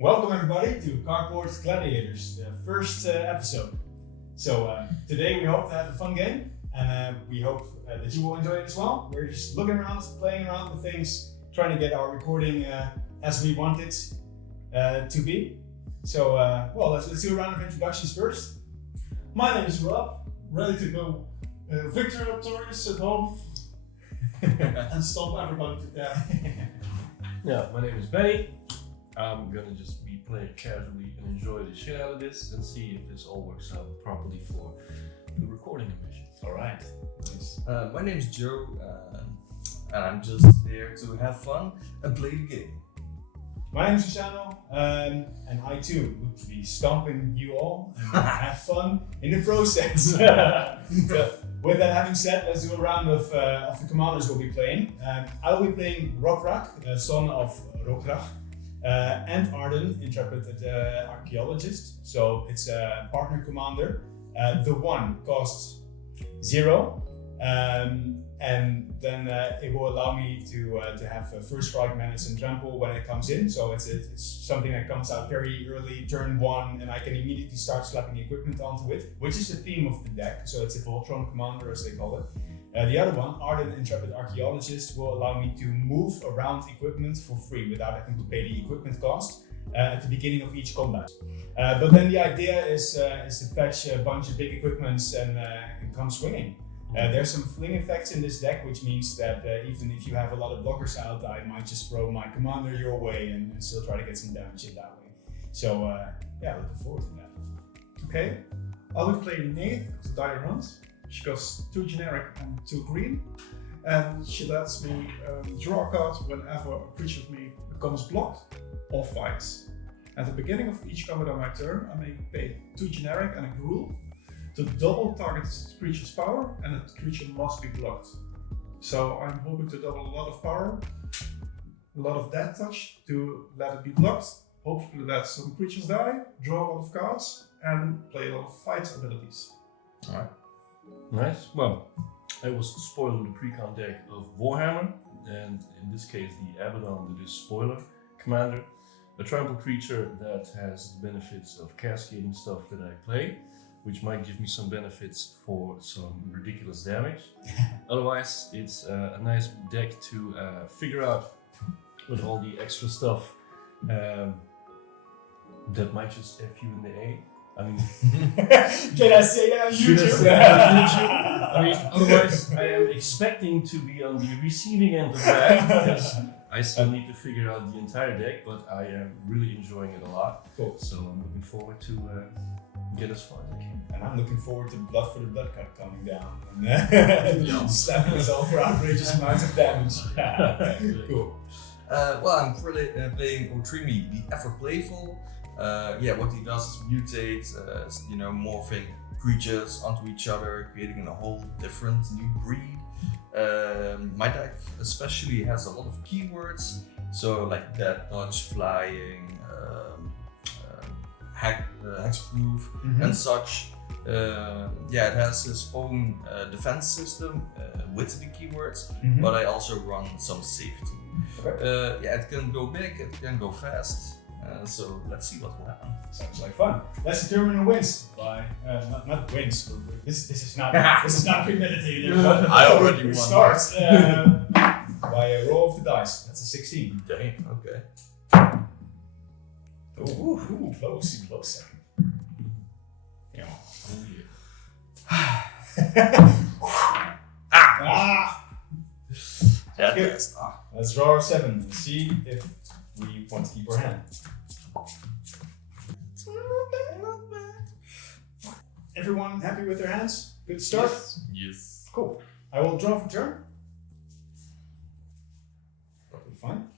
Welcome everybody to Cardboard's Gladiators, the first episode. So today we hope to have a fun game and we hope that you will enjoy it as well. We're just looking around, playing around with things, trying to get our recording as we want it to be. So let's do a round of introductions first. My name is Rob, ready to go victorious at home and stomp everybody to death. Yeah, my name is Benny. I'm gonna just be playing casually and enjoy the shit out of this and see if this all works out properly for the recording ambition. Alright. Nice. My name is Joe, and I'm just here to have fun and play the game. My name is Luciano, and I too would be stomping you all and have fun in the process. With that having said, let's do a round of the commanders we'll be playing. I will be playing Rograkh, son of Rograkh, and Ardenn, intrepid archaeologist. So it's a partner commander. The one costs 0. And then it will allow me to have first strike, menace, and trample when it comes in. So it's something that comes out very early, turn 1, and I can immediately start slapping equipment onto it, which is the theme of the deck. So it's a Voltron commander, as they call it. The other one, Ardenn, Intrepid Archaeologist, will allow me to move around equipment for free without having to pay the equipment cost at the beginning of each combat. But then the idea is to fetch a bunch of big equipments and come swinging. There's some fling effects in this deck, which means that even if you have a lot of blockers out, I might just throw my commander your way and still try to get some damage in that way. So looking forward to that. Okay, I'll be playing Neyith of the Dire Runs. She costs 2 generic and 2 green, and she lets me draw a card whenever a creature of me becomes blocked or fights. At the beginning of each combat on my turn, I may pay 2 generic and a gruel to double target creature's power, and the creature must be blocked. So I'm hoping to double a lot of power, a lot of death touch to let it be blocked, hopefully let some creatures die, draw a lot of cards, and play a lot of fight abilities. Alright. Nice. Well, I was spoiling the pre-con deck of Warhammer, and in this case the Abaddon, that is spoiler commander, a trample creature that has the benefits of cascading stuff that I play, which might give me some benefits for some ridiculous damage. Otherwise, it's a nice deck to figure out with all the extra stuff that might just F you in the A. I mean, can I say that on YouTube? I mean, otherwise, I am expecting to be on the receiving end of that because I still need to figure out the entire deck, but I am really enjoying it a lot. Cool. So I'm looking forward to get as far as I can. And I'm looking forward to Blood for the Blood Cut coming down and slapping myself for outrageous amounts of damage. Cool. I'm playing Otrimi, the ever playful. What he does is mutate, morphing creatures onto each other, creating a whole different new breed. My deck especially has a lot of keywords, so like death touch, flying, hexproof, and such. It has its own defense system with the keywords, but I also run some safety. Okay. It can go big, it can go fast. So let's see what will happen. Sounds like fun. Let's determine who wins by not wins. This is not premeditated. I already won. Start by a roll of the dice. That's a 16. Damn. Okay. Ooh, close. Yeah. Let's draw our 7 and see if we want to keep our hand. Not bad. Everyone happy with their hands? Good start? Yes. Cool. I will draw for turn. Probably fine.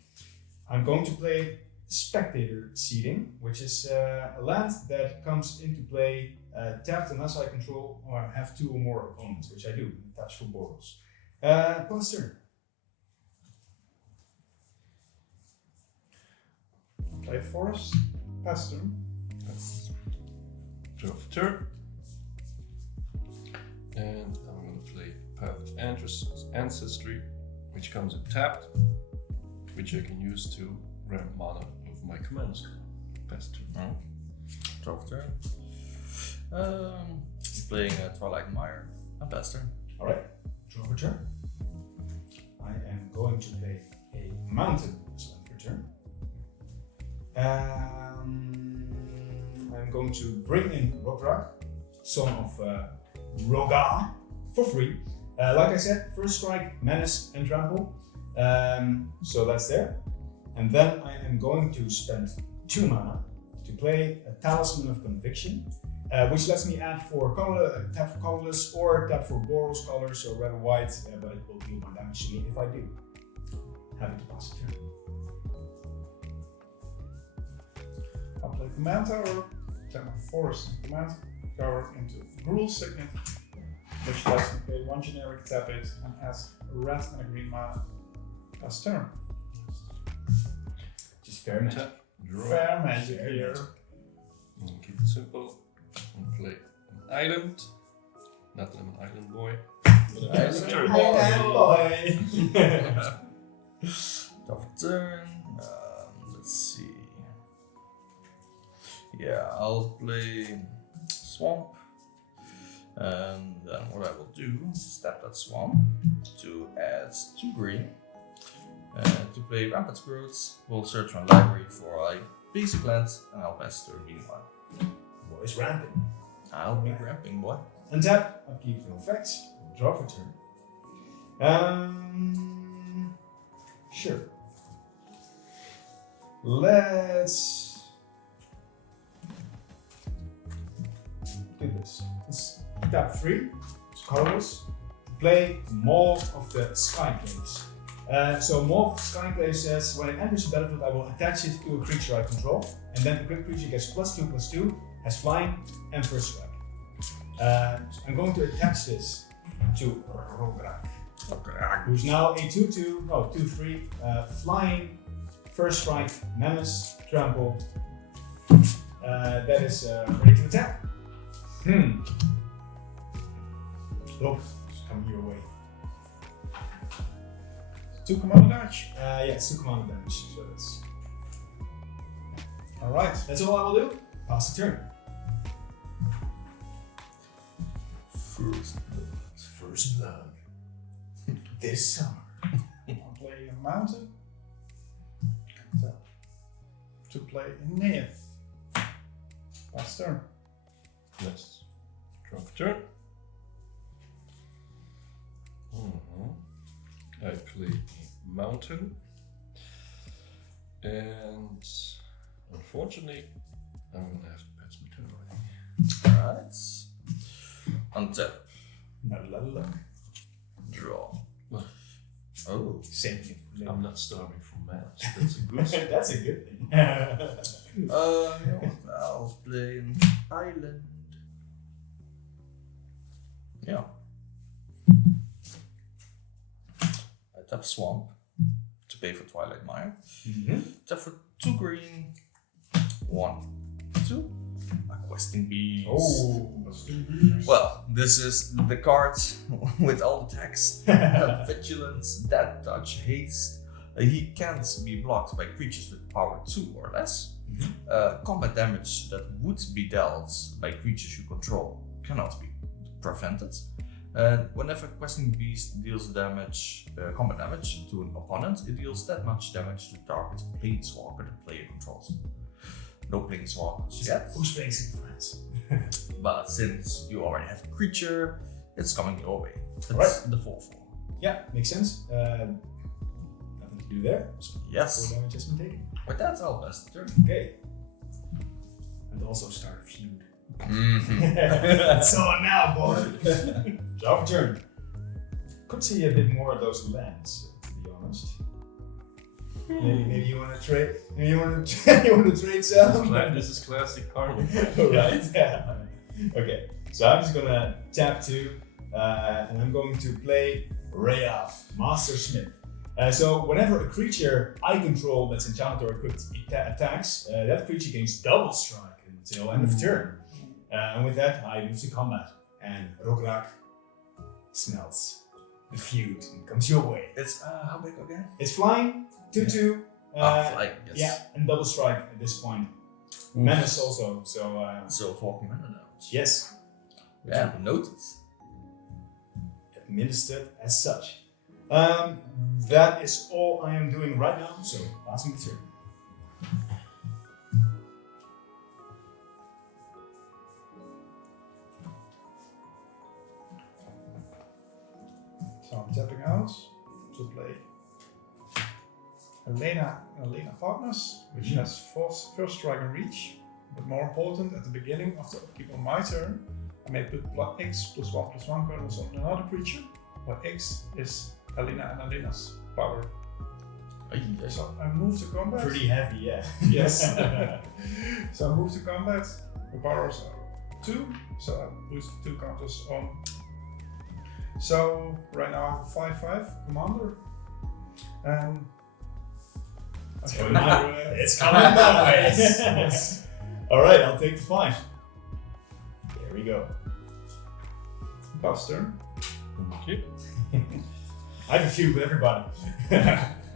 I'm going to play Spectator Seeding, which is a land that comes into play tapped unless I control or have 2 or more opponents, which I do. Taps for Boros. Opponent's turn. Play Forest, pass turn. Let's draw for turn. And I'm going to play Path of Ancestry, which comes in tapped, which I can use to ramp mana of my commander's card. Pass turn. Oh. Draw for turn. Playing Twilight Mire. And pass turn. Alright, draw for turn. I am going to play a mountain as well for turn. I'm going to bring in Rograkh, son of Rograkh, for free. Like I said, first strike, menace, and trample. So that's there. And then I am going to spend 2 mana to play a Talisman of Conviction, which lets me add tap for colorless or tap for Boros colors, so red or white, but it will deal more damage to me if I do. Happy to pass a turn. I'll play Command Tower, tap my Forest and Command Tower into Gruul Signet, which lets me play 1 generic, tap it, and add a red and a green mana. Pass turn. Just fair magic. Tap. Draw. Fair magic Fair here. magic. And keep it simple. And play an island. Not I'm an island boy. But a Island turn. boy. Draw for turn. Let's see. Yeah, I'll play Swamp. And then what I will do, step that Swamp to add 2 green. To play Rampant Growths, we'll search my library for a basic land and I'll pass turn meanwhile. Boy's ramping. I'll be ramping, boy. Untap, upkeep no effects, draw for turn. Sure. Let's do this. Let's tap 3, it's colorless. Play Maw of the Skyclaves. So Maw of the Skyclave says, when it enters the battlefield, I will attach it to a creature I control, and then the creature gets +2/+2, has flying, and first strike. I'm going to attach this to Rograkh, who's now a 2/3, flying, first strike, menace, trample. That is ready to attack. Look, it's coming your way. 2 command damage. Yeah, it's 2 command damage, so Alright. that's all I will do. Pass the turn. First blood. This summer. I'll play a mountain. Tap. To play Neyith. Last turn. Let's draw for turn. I play a mountain. And unfortunately, I'm gonna have to pass my turn already. Alright. Untap. Not a lot of luck. Draw. Well, Oh. Same thing. I'm not starving from mana, so that's a good sign. That's a good thing. You know what? I'll play an island. Yeah. I tap Swamp to pay for Twilight Mire. Tap for 2 green. 1, 2. A Questing Beast. Oh. Well, this is the card with all the text. Vigilance, Dead Touch, Haste. He can't be blocked by creatures with power 2 or less. Combat damage that would be dealt by creatures you control cannot be prevented. And whenever Questing Beast deals damage, combat damage to an opponent, it deals that much damage to target Planeswalker the player controls. No Planeswalkers yet. Who's playing Sacrifice? But since you already have a creature, it's coming your way. It's Right. the 4/4. Yeah, makes sense. Nothing to do there. Yes. 4 damage has been taken. But that's our best turn. Okay. And also start a feud. Mm-hmm. So now, boy. Draw for turn. Could see a bit more of those lands, to be honest. Maybe you want to trade. Maybe you want to trade some. This is classic karma. Right. Yeah. Okay. So I'm just gonna tap 2, and I'm going to play Rayav, Master Smith. So whenever a creature I control that's enchanted or equipped attacks, that creature gains double strike until end of turn. And with that, I move to combat, and Rograkh smells the feud and comes your way. It's how big again? It's flying, 2/2. Flying, yes. Yeah, and double strike at this point. Menace also, so So 40 mana damage. yes, Yeah, noted. administered as such. That is all I am doing right now, so passing the turn. So I'm tapping out to play Elena Fartness, which has first strike and reach. But more important, at the beginning of the upkeep on my turn, I may put X +1/+1 coordinates on another creature, where X is Elena and Elena's power. So I move to combat. Pretty heavy, yeah. Yes. So I move to combat. The powers are 2, so I put 2 counters on. So right now I have a 5/5 commander. It's coming that way. Yes. Alright, I'll take the 5. There we go. Pass turn. Okay. I have a feud with everybody.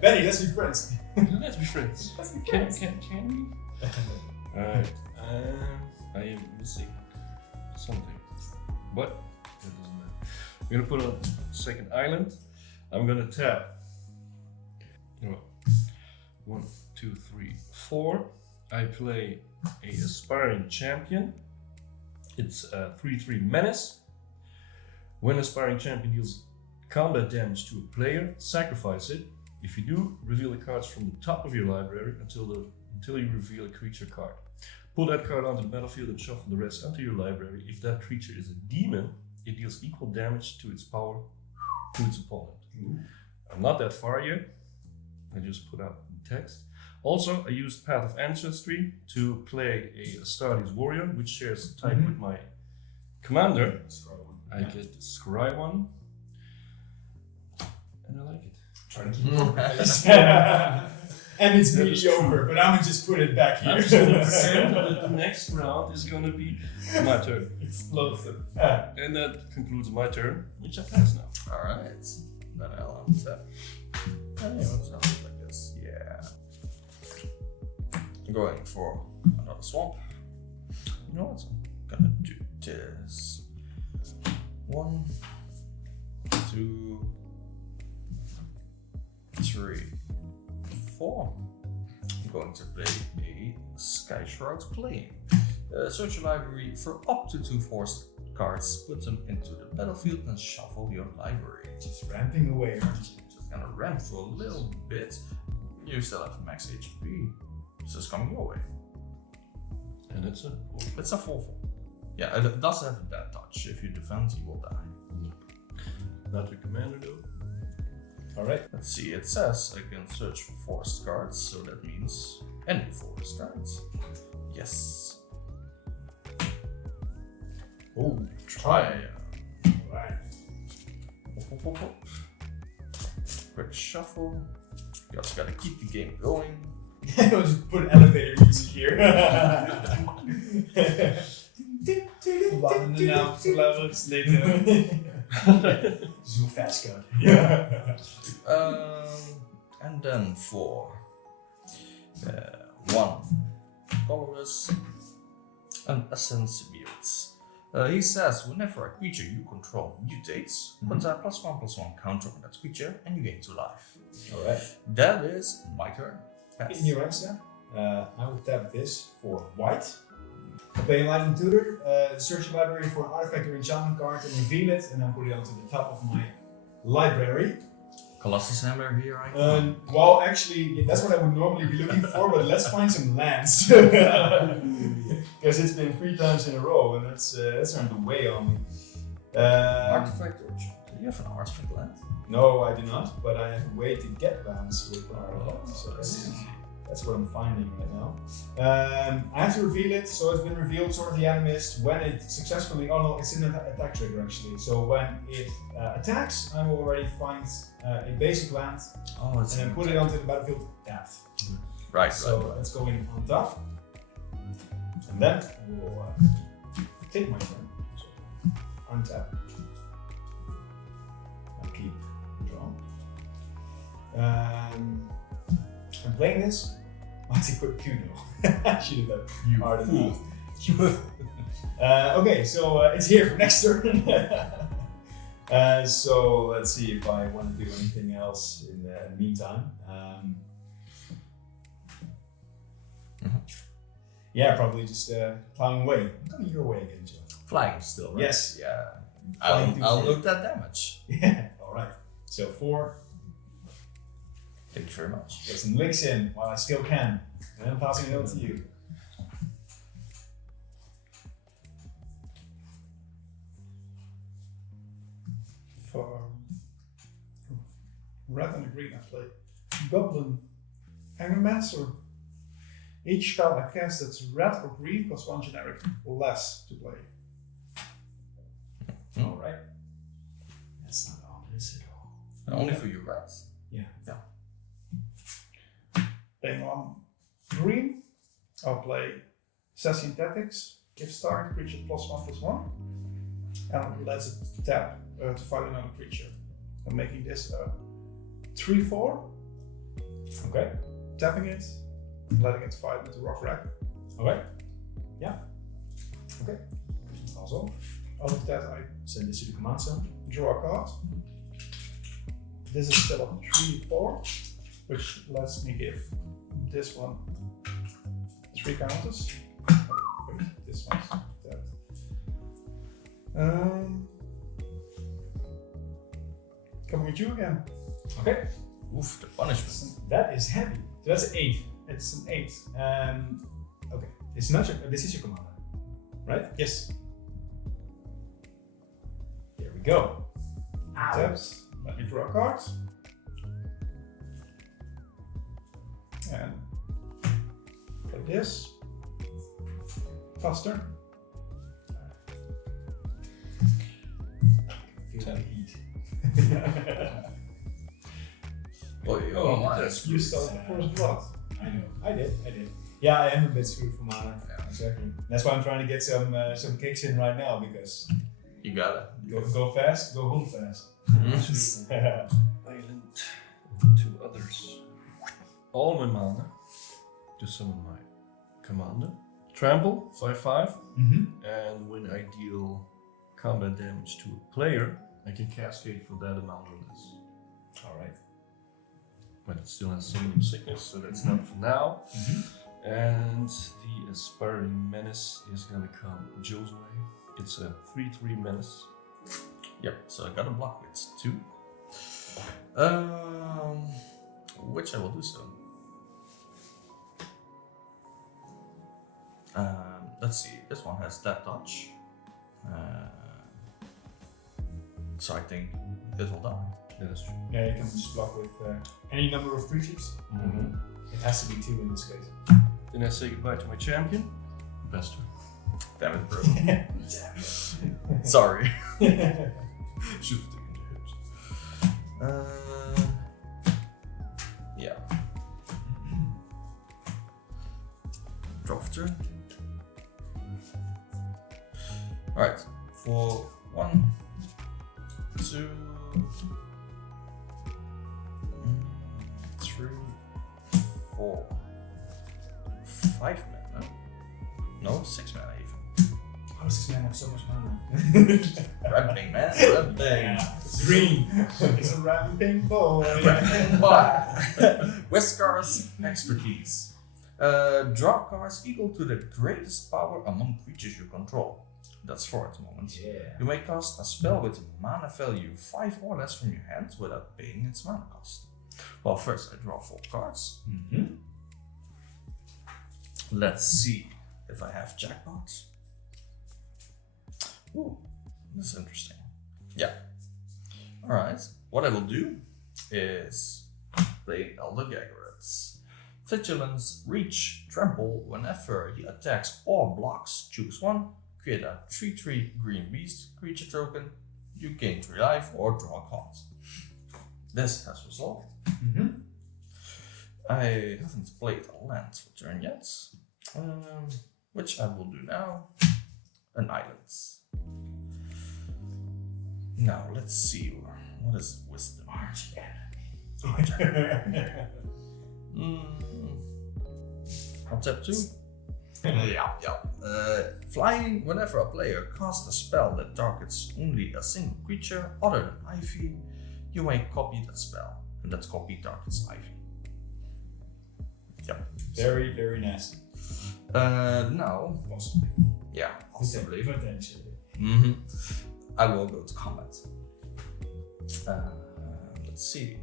Benny, let's be friends. Let's be friends. Can we? Alright. I am missing something. But that doesn't matter. I'm gonna put on a second island. I'm gonna tap. 1, 2, 3, 4. I play a Aspiring Champion. It's a 3/3 Menace. When Aspiring Champion deals combat damage to a player, sacrifice it. If you do, reveal the cards from the top of your library until you reveal a creature card. Pull that card onto the battlefield and shuffle the rest onto your library. If that creature is a demon, it deals equal damage to its power to its opponent. Ooh. I'm not that far yet. I just put out the text. Also, I used Path of Ancestry to play a Astartes Warrior, which shares type with my commander. I get the Scry one, and I like it. Trying to keep it and it's mediocre, but I'm gonna just put it back here. Absolutely. The next round is gonna be my turn. Explosive. And that concludes my turn, which I pass now. Alright. Then I'll untap. Something like this. Yeah. Going for another swamp. You know what? I'm gonna do this. 1, 2, 3, 4. I'm going to play a Sky Shroud Claim. Search your library for up to 2 force cards, put them into the battlefield and shuffle your library. Just ramping away, aren't you? Just gonna ramp for a little bit. You still have max HP, so it's coming your way. And it's a 4/4. Yeah, it does have a bad touch. If you defend, you will die. not your commander though. Alright. Let's see, it says I can search for forest cards, so that means any forest cards. Yes. Oh, Try. Right. Quick shuffle. You also gotta keep the game going. I'll just put elevator music here. 1.5 levels later. So fast card. And then for 1 colorless and essence builds. He says whenever a creature you control mutates, put a +1/+1 counter on that creature and you gain 2 life. Alright. That is my turn. Pass. In your answer, I will tap this for white. I play Enlightened Tutor, search your library for an artifact or enchantment card and reveal it, and then put it onto the top of my library. Colossus Hammer here, I think. Well, actually, that's what I would normally be looking for, but let's find some lands. Because it's been 3 times in a row, and that's on the way on me. Artifact or enchantment? Do you have an artifact land? No, I do not, but I have a way to get lands with artifacts. So that's what I'm finding right now. I have to reveal it, so it's been revealed, Sword of the Animist. When it successfully, oh no, it's an attack trigger actually. So when it attacks, I will already find a basic land and then put it onto the battlefield tapped. Right, So that's going on top. And then I will take my turn. So untap. I'll keep draw. I'm playing this. What's equipped Kuno? I should have done You Ardenn. fool. Okay, so it's here for next turn. So let's see if I want to do anything else in the meantime. Yeah, probably just plowing away. I'm coming your way again, Joe. Flying still, right? Yes. Yeah. Flying I'll through note that damage. Yeah, alright. So 4, Thank you very much. get some licks in while I still can. And then passing it over to you. For red and green, I play Goblin Angermancer. Each spell I cast that's red or green costs 1 generic less to play. Alright. That's not ominous at all. Only for you, right? Playing 1 green, I'll play Sassy Tactics, give start creature +1/+1, and lets it tap to fight another creature. I'm making this a 3/4, Okay. tapping it, letting it fight with the Rograkh. Alright. Yeah. Okay. Also, Out of that, I send this to the command zone. draw a card. This is still a 3/4, which lets me give this one 3 counters. Wait, this one's tapped. Coming with you again. Okay. Oof, the punishment. That is heavy. So that's an 8. It's an 8. Okay. It's not your, this is your commander, right? Yes. There we go. Ow. Taps. Let me draw a card. And play this. Faster. Feel the heat. Oh, my. that's You start the first blood. I know. I did. Yeah, I am a bit screwed for mana. Yeah. Exactly. That's why I'm trying to get some kicks in right now because You got it. go fast, go home fast. Island. 2 others. All my mana to summon my commander. Trample, 5/5. And when I deal combat damage to a player, I can cascade for that amount or less. Alright. But it still has Summoning Sickness, so that's not for now. And the Aspiring Menace is gonna come Joe's way. It's a 3/3 menace. Yep, so I got a block with 2. Which I will do so. Let's see, this one has that touch. So I think this will die. That is true. Yeah, you can just block with any number of creatures. It has to be 2 in this case. Then I say goodbye to my champion, Bester. Damn it, bro. Sorry. Should have taken the hit. Yeah. Drop for turn. Alright, for 1, 2, 3, 4, 5 mana. No, 6 mana even. How does this man have so much mana? Ramping, man. Ramping. It's green. It's a ramping boy. Ramping by Wescar's expertise. Draw cards equal to the greatest power among creatures you control. That's 4 at the moment. Yeah. You may cast a spell with mana value 5 or less from your hand without paying its mana cost. Well, first I draw 4 cards. Let's see if I have jackpots. Ooh, this is interesting. Yeah. Alright, what I will do is play Elder Gladiators. Vigilance, Reach, Trample. Whenever he attacks or blocks, choose 1. Create a 3/3 green beast creature token. You gain 3 life or draw a card. This has resolved. I haven't played a land for turn yet, which I will do now. An island. Now let's see, what is wisdom? Arch enemy. On tap 2. Flying. Whenever a player casts a spell that targets only a single creature other than Ivy, you may copy that spell, and that copy targets Ivy. Yep. Very, very nasty. Now, Possibly. yeah, possibly. Potentially. I will go to combat. Let's see.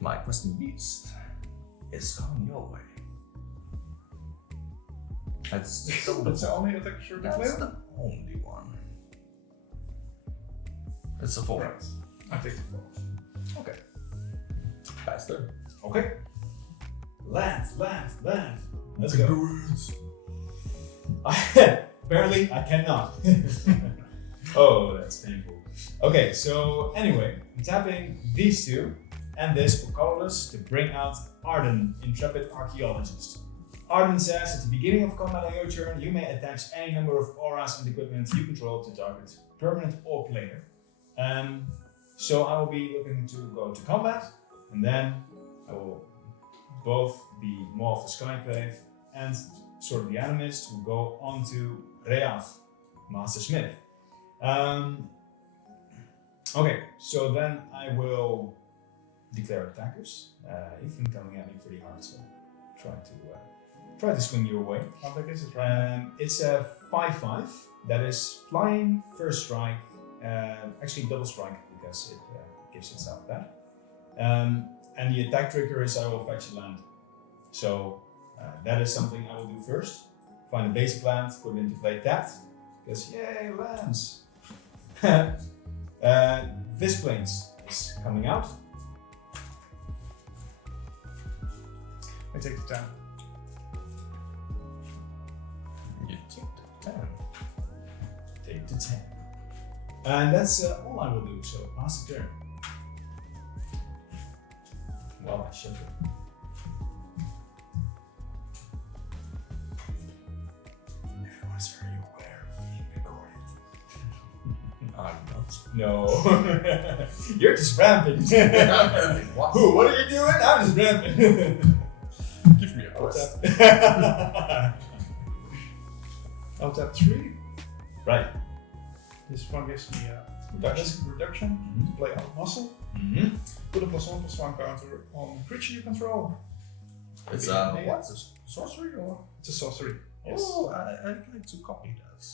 My questing beast is coming your way. That's still That's the only attack you That's declare? the only one. It's a 4. Right. I take the 4. Okay. Faster. Okay. Land. Let's go. Apparently, I cannot. Oh, that's painful. Okay, so anyway, I'm tapping these two and this for colorless to bring out Ardenn, Intrepid Archaeologist. Ardenn says at the beginning of combat on your turn, you may attach any number of auras and equipment you control to target, permanent or player. So I will be looking to go to combat, and then I will both the Maw of the Skyclave and Sword of the Animist will go on to Reath, Master Smith. Okay, so then I will declare attackers. You've been coming at me pretty hard, so try to swing your way. How big is it right It's a 5/5. That is flying, first strike, actually double strike because it gives itself that. And the attack trigger is I will fetch a land. So that is something I will do first. Find a basic land, put it into play tapped, because yay, lands! This Plains is coming out. I take the 10. You take the 10. Take the 10. And that's all I will do, so pass the turn. While I shuffle. Everyone's very aware of being recorded. I'm not. No. You're just ramping. What? Who? What are you doing? I'm just ramping. Give me a quest. I'll tap 3. Right. This one gives me a Reduction. reduction to play out muscle. Mm-hmm. Put a +1/+1 counter on creature you control. It's Neyith. what's a sorcery or? It's a sorcery. Oh, I'd like to copy that.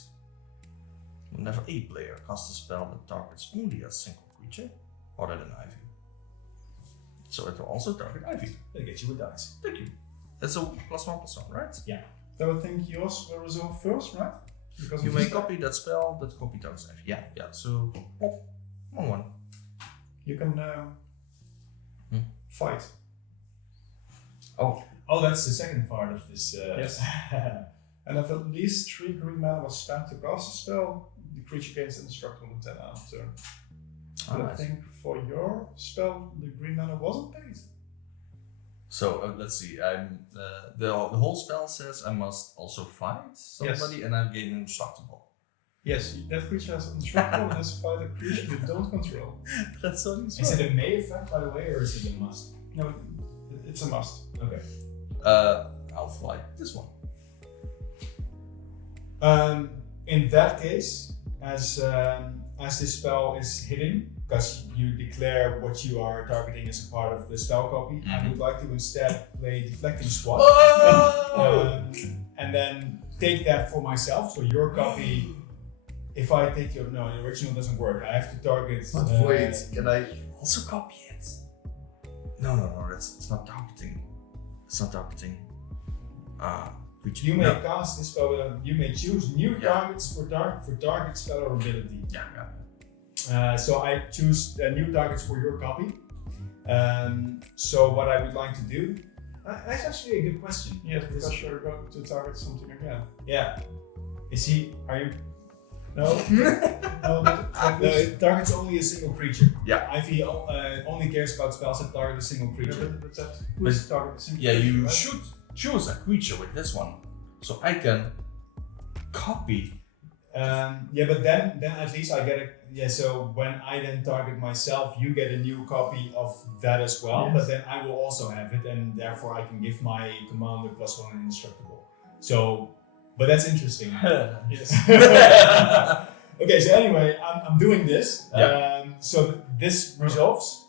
Whenever a player casts a spell that targets only a single creature other than Ivy. So it will also target Ivy. That gets you a dice. Thank you. It's a +1/+1, right? Yeah. I would think yours will resolve first, right? Because You of may this- copy that spell that copy targets Ivy. Yeah. So, pop, 1/1. You can fight. Oh, that's the second part of this. Yes. And if at least 3 green mana was spent to cast a spell, the creature gains indestructible on 10 out of turn. But I Nice. think for your spell, the green mana wasn't paid. So let's see. I'm the whole spell says I must also fight somebody and I gain indestructible. Yes, that creature has indestructible and has to fight a creature you don't control. That's so useful. Is it a May effect, by the way, or is it a must? No, it's a must. Okay. I'll fight this one. In that case, as this spell is hitting, because you declare what you are targeting as a part of the spell copy, I would like to instead play Deflecting Swat. And then take that for myself. So your copy, if I take your, no, the original doesn't work. I have to target. Can I also copy it? No, it's not targeting. It's not targeting. Creature. You may No. cast this spell. You may choose new targets for target spell or ability. Yeah. So I choose new targets for your copy. So what I would like to do, that's actually a good question. Yes, because you're going to target something again. Yeah. Are you? No? No, but No, it targets only a single creature. Yeah. Ivy only cares about spells that target a single creature. who's target single Yeah, you creature, right? should choose a creature with this one, so I can copy. Yeah, but then at least I get So when I then target myself, you get a new copy of that as well, Yes. but then I will also have it, and therefore I can give my commander +1 and indestructible. So, but that's interesting. Yes. Okay, so anyway, I'm doing this. Yeah. So this resolves.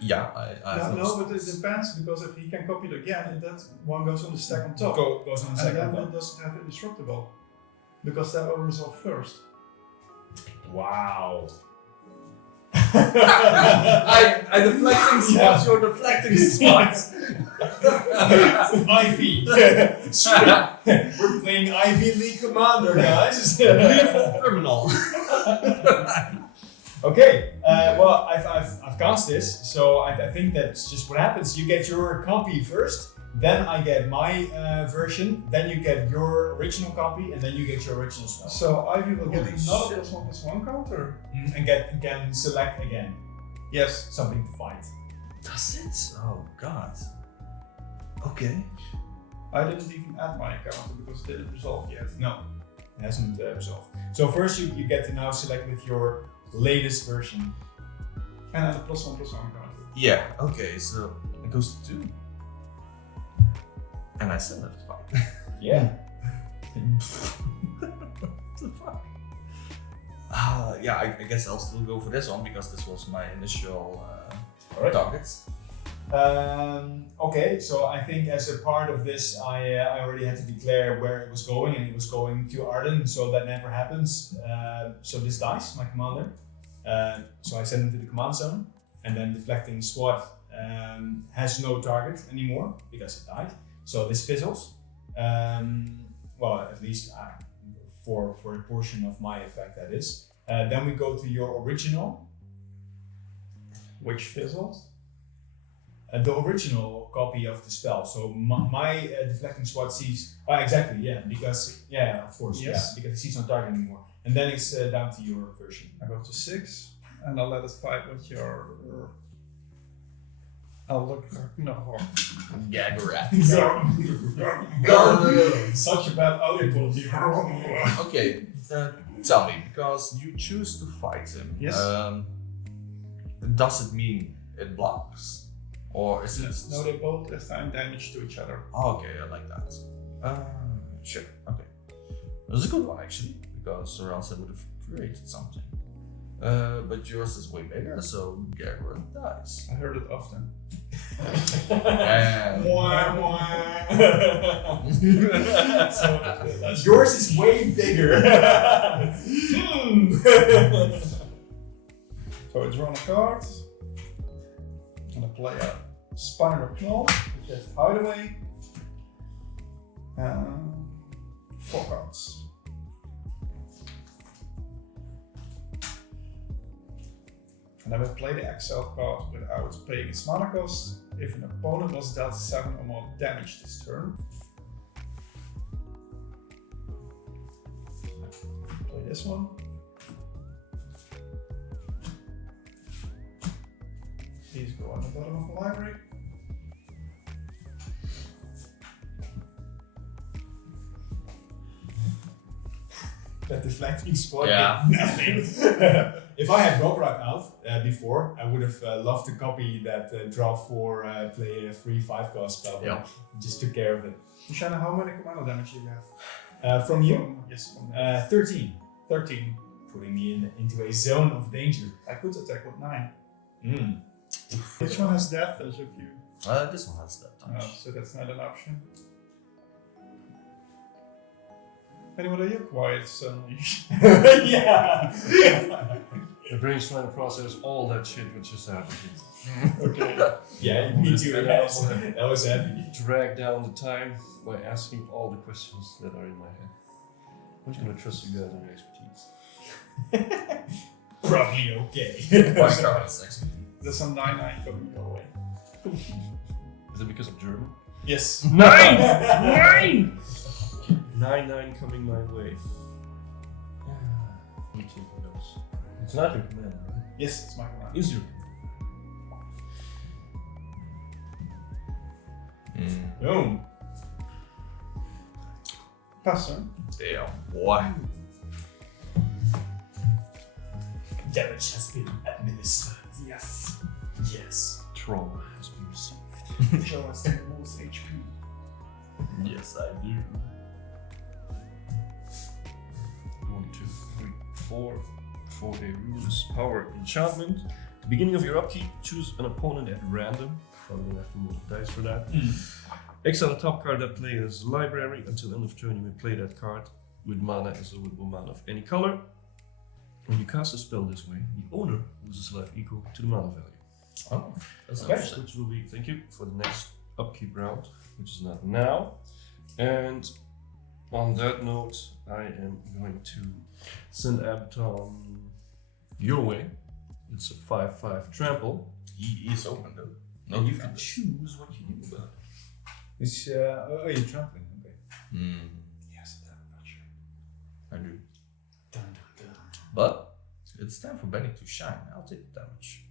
Yeah, I No, but it depends, because if he can copy it again, that one goes on the stack on top. Goes on the And second then one. it doesn't have indestructible. Because that will resolve first. Wow. I deflecting spots, you're deflecting spots. Ivy. We're playing Ivy League Commander, guys. Beautiful criminal. Okay, well, I've cast this, so I think that's just what happens. You get your copy first, then I get my version, then you get your original copy, and then you get your original spell. So Ivy will get Holy another shit. +1/+1 counter. And can select again Yes. something to fight. Does it? Oh god. Okay. I didn't even add my counter because it didn't resolve yet. No, it hasn't resolved. So first you get to now select with your latest version. And add a +1/+1 counter. Yeah, okay, so it goes to 2. And I still have to fight. Yeah. What the fuck? Yeah, I guess I'll still go for this one because this was my initial Alright. target. Okay, so I think as a part of this, I already had to declare where it was going, and it was going to Ardenn, so that never happens. So this dies, my commander. So I send him to the command zone, and then deflecting SWAT has no target anymore because it died. So this fizzles. Well, at least for a portion of my effect, that is. Then we go to your original. Which fizzled. The original copy of the spell. So my deflecting SWAT sees. Oh, exactly, yeah, because of course, Yes. yeah, because it sees no target anymore. And then it's down to your version. I go to 6, and I'll let it fight with your. I'll look. No. Gag rat. Such a bad audio quality. Okay, tell me, because you choose to fight him. Yes. Does it mean it blocks? Or is it... No, they both assign damage to each other. Okay, I like that. Sure, okay. That's a good one actually, because or else I would have created something. But yours is way bigger, so Garrett dies. I heard it often. And So yours is way bigger. So I draw a card. And I play a Spiral Claw, which has Hideaway. 4 cards. And I will play the exile card without paying its mana cost if an opponent was dealt 7 or more damage this turn. Play this one. These go on the bottom of the library. That deflecting spot Yeah. did nothing. If I had Rograkh out before, I would have loved to copy that draw 4, play a free 5-cost spell. but Yeah. Just took care of it. Shana, how many commander damage do you have? From you, Yes, from 13, 13. putting me into a zone of danger. I could attack with 9. Mm. Which one has death as of you? this one has that touch. So that's not an option. Anyone are you quiet suddenly? Yeah. The brain's trying to process all that shit which just happened. Okay. Yeah, me too. That was heavy. Drag down the time by asking all the questions that are in my head. I'm just gonna trust you guys on your expertise. Probably okay. My card is actually. There's some 9/9 coming your way. Is it because of German? Yes. 9! 9 coming my way. Let me take those. It's not your command, right? Yes, it's my command. Is your Boom. Pass turn. Damn, boy. Damage has been administered. Yes. Yes. Trauma has been received. Show us the most HP. Yes, I do. 1, 2, 3, 4. 4-day rules. Power enchantment. At the beginning of your upkeep, choose an opponent at random. Probably gonna have to roll the dice for that. Exile the top card that play as library. Until end of turn, you may play that card with mana as a winnable mana of any color. When you cast a spell this way, the owner loses life equal to the mana value. Oh, that's Okay. interesting. Which will be, thank you, for the next upkeep round, which is not now. And on that note, I am going to send Abaddon your way. It's a 5/5 trample. He is open though. No, And you you can choose what you do about it. It's, oh, you're trampling. Okay. Yes, I'm not sure. I do. Dun, dun, dun. But it's time for Benny to shine. I'll take the damage.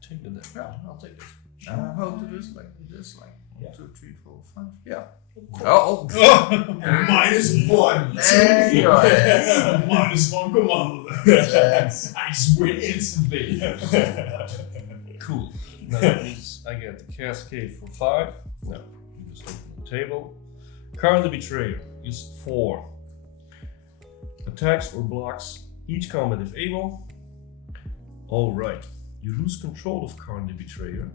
Take the damage. Yeah, I'll take it. How to do this? Like this? Like Yeah. 1, 2, 3, 4, 5. Yeah. Oh. -1. There you are. -1 commander. I just win instantly. Cool. Now that means I get the Cascade for 5. Now, you just open the table. Card the Betrayer is 4. Attacks or blocks each combat if able. Alright. You lose control of Karn the Betrayer.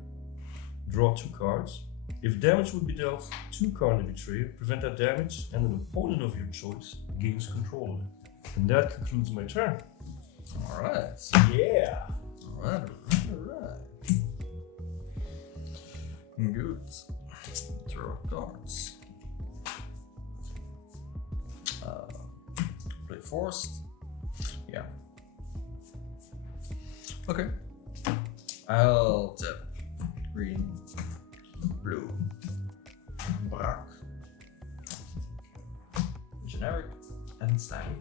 Draw 2 cards. If damage would be dealt to Karn the Betrayer, prevent that damage, and an opponent of your choice gains control of it. And that concludes my turn. Alright. Yeah. Alright. Good. Draw cards. Play forced. Yeah. Okay. I'll tap green, blue, black, generic, and it's time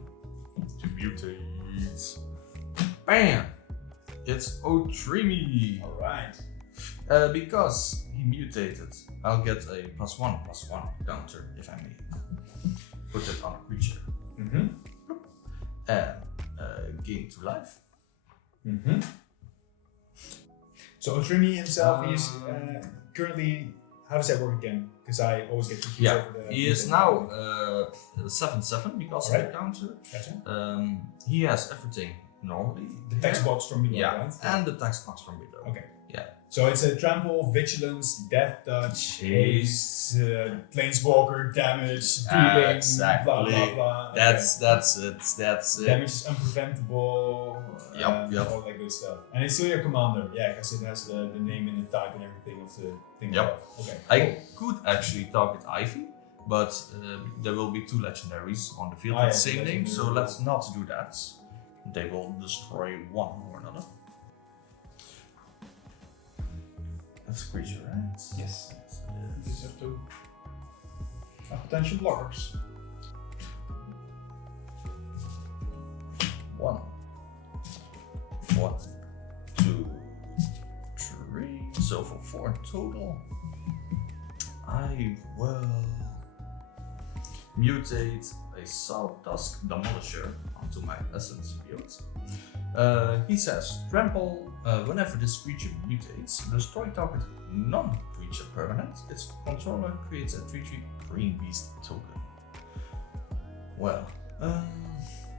to mutate. Bam! It's Otrimi! Alright. Because he mutated, I'll get a +1/+1 counter if I may. Put it on a creature. Mm-hmm. And gain 2 life. Mm-hmm. So Otrimi himself, he's currently, how does that work again? Because I always get confused Yeah, over the... he is now 7/7 because Right. of the counter. Gotcha. He has everything normally. The text box from below, Yeah, right? and the text box from below. Okay. Yeah. So it's a trample, vigilance, death touch, haste, planeswalker, damage, dealing, exactly. blah blah blah. That's it. That's it. Damage is unpreventable. Yep. All that good stuff. And it's still your commander, yeah, because it has the name and the type and everything of the thing. Yep. above. Okay. I could actually target Ivy, but there will be 2 legendaries on the field with the same name, so let's not do that. They will destroy one or another. That's a creature, right? Yes. Yes, These have 2 potential blockers. 1, 2, 3. So for 4 in total, I will mutate a South Dusk Demolisher onto my Essence Symbiote. He says, trample, whenever this creature mutates, destroy target non-creature permanent. Its controller creates a 3/3 green beast token. Well,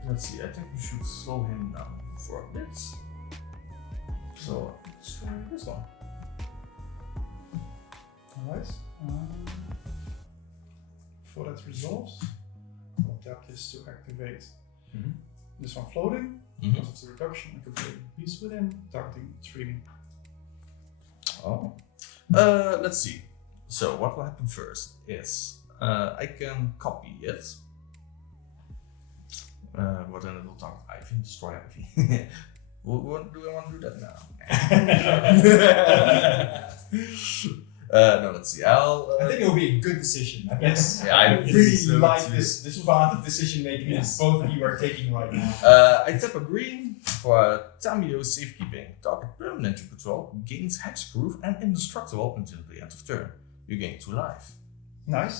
let's see, I think we should slow him down for a bit. So, let's try this one. Alright. Before that resolves, I'll tap this to activate this one floating. Because of the reduction, I can play a beast within, targeting Otrimi. Oh. Let's see. So what will happen first is I can copy it. But then it will target Ivy and destroy Ivy. Do I want to do that now? No, let's see. I think it will be a good decision. I think Yes. Yeah, I I think really so like too. this path of decision making that Yes. both of you are taking right now. I tap a green for Tamio Safekeeping. Target permanent you control gains hexproof and indestructible until the end of turn. You gain 2 life. Nice.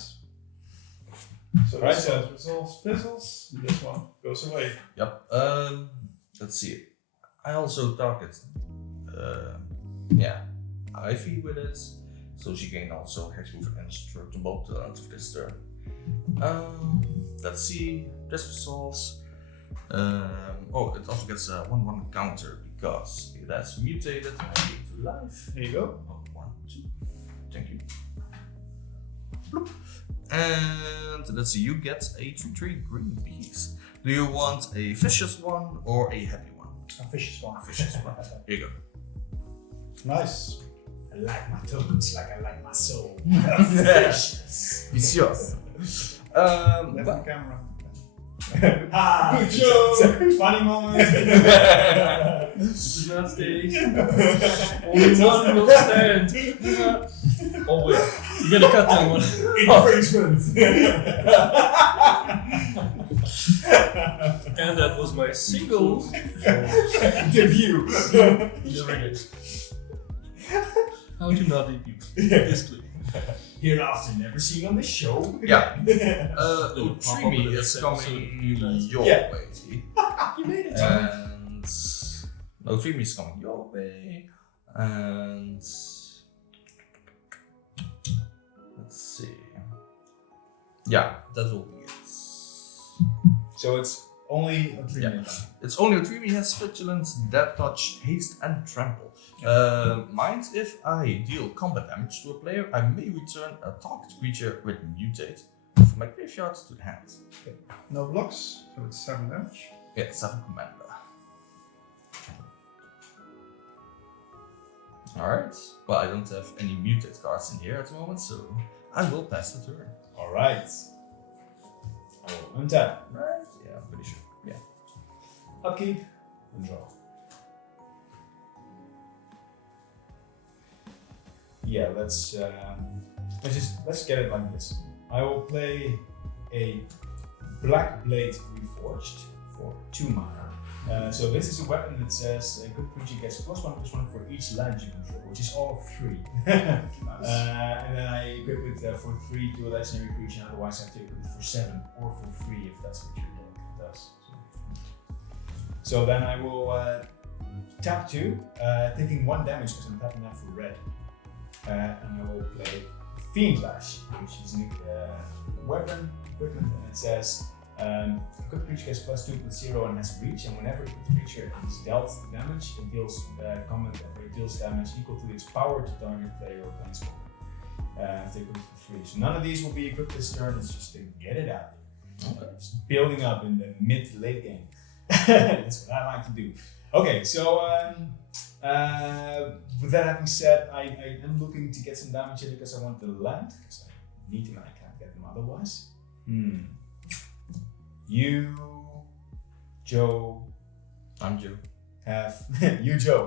So Right, this so- one resolves, fizzles, this one goes away. Yep. Let's see. I also target, Ivy with it, so she can also hexproof and indestructible till the end of this turn. Let's see, this resolves. It also gets a 1/1 counter because that's mutated and I need life. Here you go. 1, 2. Thank you. Bloop. And let's see, you get a 2/3 green beast. Do you want a vicious one or a happy one? A vicious one. Vicious one. Here you go. Nice. I like my tokens like I like my soul. Vicious. Left on camera. Good joke. Funny moment. This is not stage. Only one will stand. Oh wait, you gotta cut that one. Infringement. And that was my single Debut. How to not debut? Basically. Hereafter never seen on the show. Yeah. Otrimi Otrimi is coming your Yeah. way. You made it. And Otrimi is coming your way. And let's see. Yeah, that will be it. So it's only a 3 Yeah. minute. It's only Otrimi has Vigilance, Death Touch, Haste, and Trample. Mind if I deal combat damage to a player, I may return a target creature with Mutate from my graveyard to the hand. No blocks, so it's 7 damage. Yeah, 7 commander. Alright, well I don't have any Mutate cards in here at the moment, so I will pass the turn. Alright. I will untap. Right? Yeah, I'm pretty sure. Yeah. Upkeep and draw. Yeah, let's get it like this. I will play a Black Blade Reforged for 2 mana. So this is a weapon that says a good creature gets +1/+1 for each land you control, which is all of 3. And then I equip it for 3 to a legendary creature, and otherwise I have to equip it for 7 or for 3 if that's what your deck does. So then I will tap 2, taking 1 damage because I'm tapping that for red. And I will play Fiend Lash, which is a weapon equipment, and it says equipped creature gets +2/+0 and has reach, and whenever equipped creature is dealt damage, it deals it deals damage equal to its power to target player or planeswalker. If they equip for 3. So none of these will be equipped this turn, it's just to get it out there. Okay. It's building up in the mid-late game. That's what I like to do. Okay, so with that having said, I am looking to get some damage in because I want the land, because I need them and I can't get them otherwise. You, Joe. I'm Joe. Have you, Joe.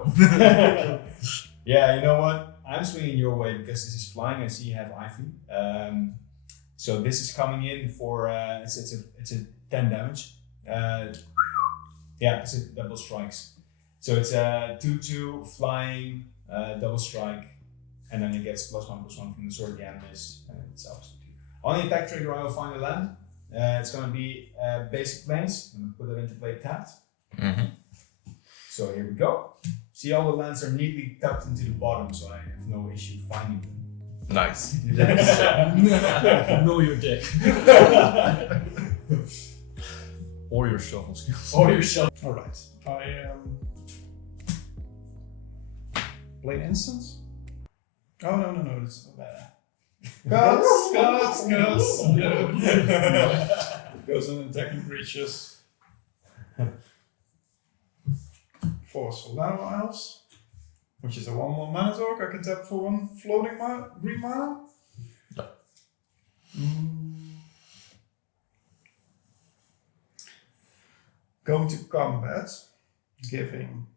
Yeah, you know what? I'm swinging your way because this is flying. I see you have Ivy. So this is coming in for it's a 10 damage. Yeah, it's a double strikes. So it's a 2/2 flying double strike, and then it gets +1/+1 from the sword Gamist, and it's obviously 2. On the attack trigger, I will find a land. It's going to be basic planes. I'm going to put it into play tapped. Mm-hmm. So here we go. See, all the lands are neatly tucked into the bottom, so I have no issue finding them. Nice. Know your deck. Or your shuffle skills. Or your shelf. Alright. I play an instant. Oh no, that's not bad. Guts! Goes on attacking creatures. 4 Solano Elves, which is a 1/1 mana orc. I can tap for 1 floating green mana. Yeah. Going to combat, giving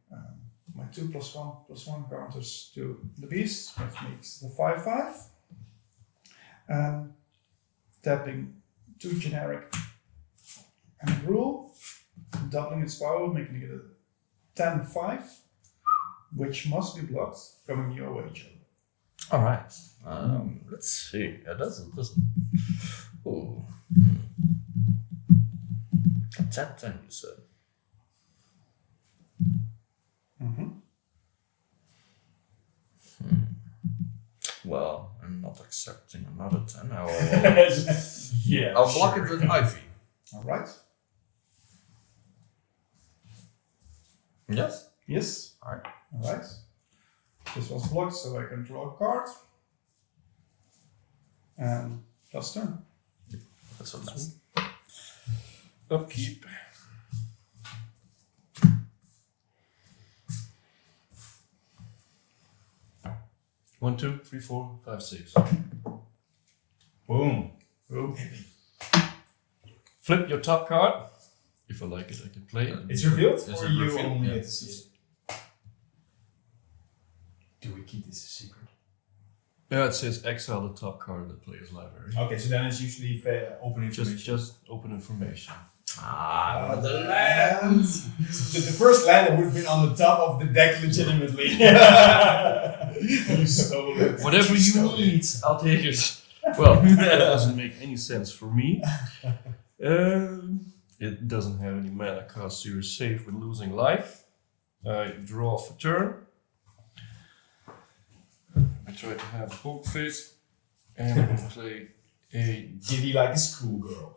my 2+1/+1 counters to the beast, which makes the 5/5. And tapping 2 generic and rule, doubling its power, making it a 10/5, which must be blocked, coming your way, Joe. Alright. Let's see. It doesn't. Ooh. Tap 10, you said. Mm-hmm. Well, I'm not accepting another 10. Yeah. I'll block it with Ivy. Alright. Yes? Yes. Alright. This was blocked, so I can draw a card. And last turn. That's what it is. Upkeep. One, two, three, four, five, six. Boom. Boom. Flip your top card. If I like it, I can play it. It's revealed, Is or it you revealed? only Yeah. get to see it? Do we keep this a secret? Yeah, it says exile the top card of the player's library. Okay, so then it's usually open information. Just open information. The land! The first land that would have been on the top of the deck legitimately. You stole it. Whatever you need, I'll take it. Well, that doesn't make any sense for me. It doesn't have any mana cost, so you're safe with losing life. I draw for turn. I try to have a poke face, and I'm gonna play a. Giddy like a schoolgirl.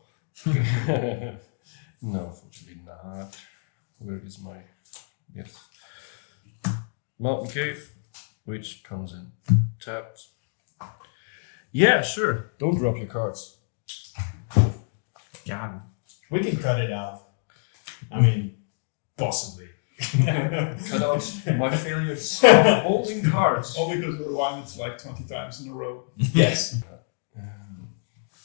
No, unfortunately not. Where is my. Yes. Mountain Cave, which comes in tapped. Yeah, sure. Don't drop your cards. Yeah. We can cut it out. I mean, possibly. Cut out my failures of holding cards. All because we rewind it like 20 times in a row. Yes.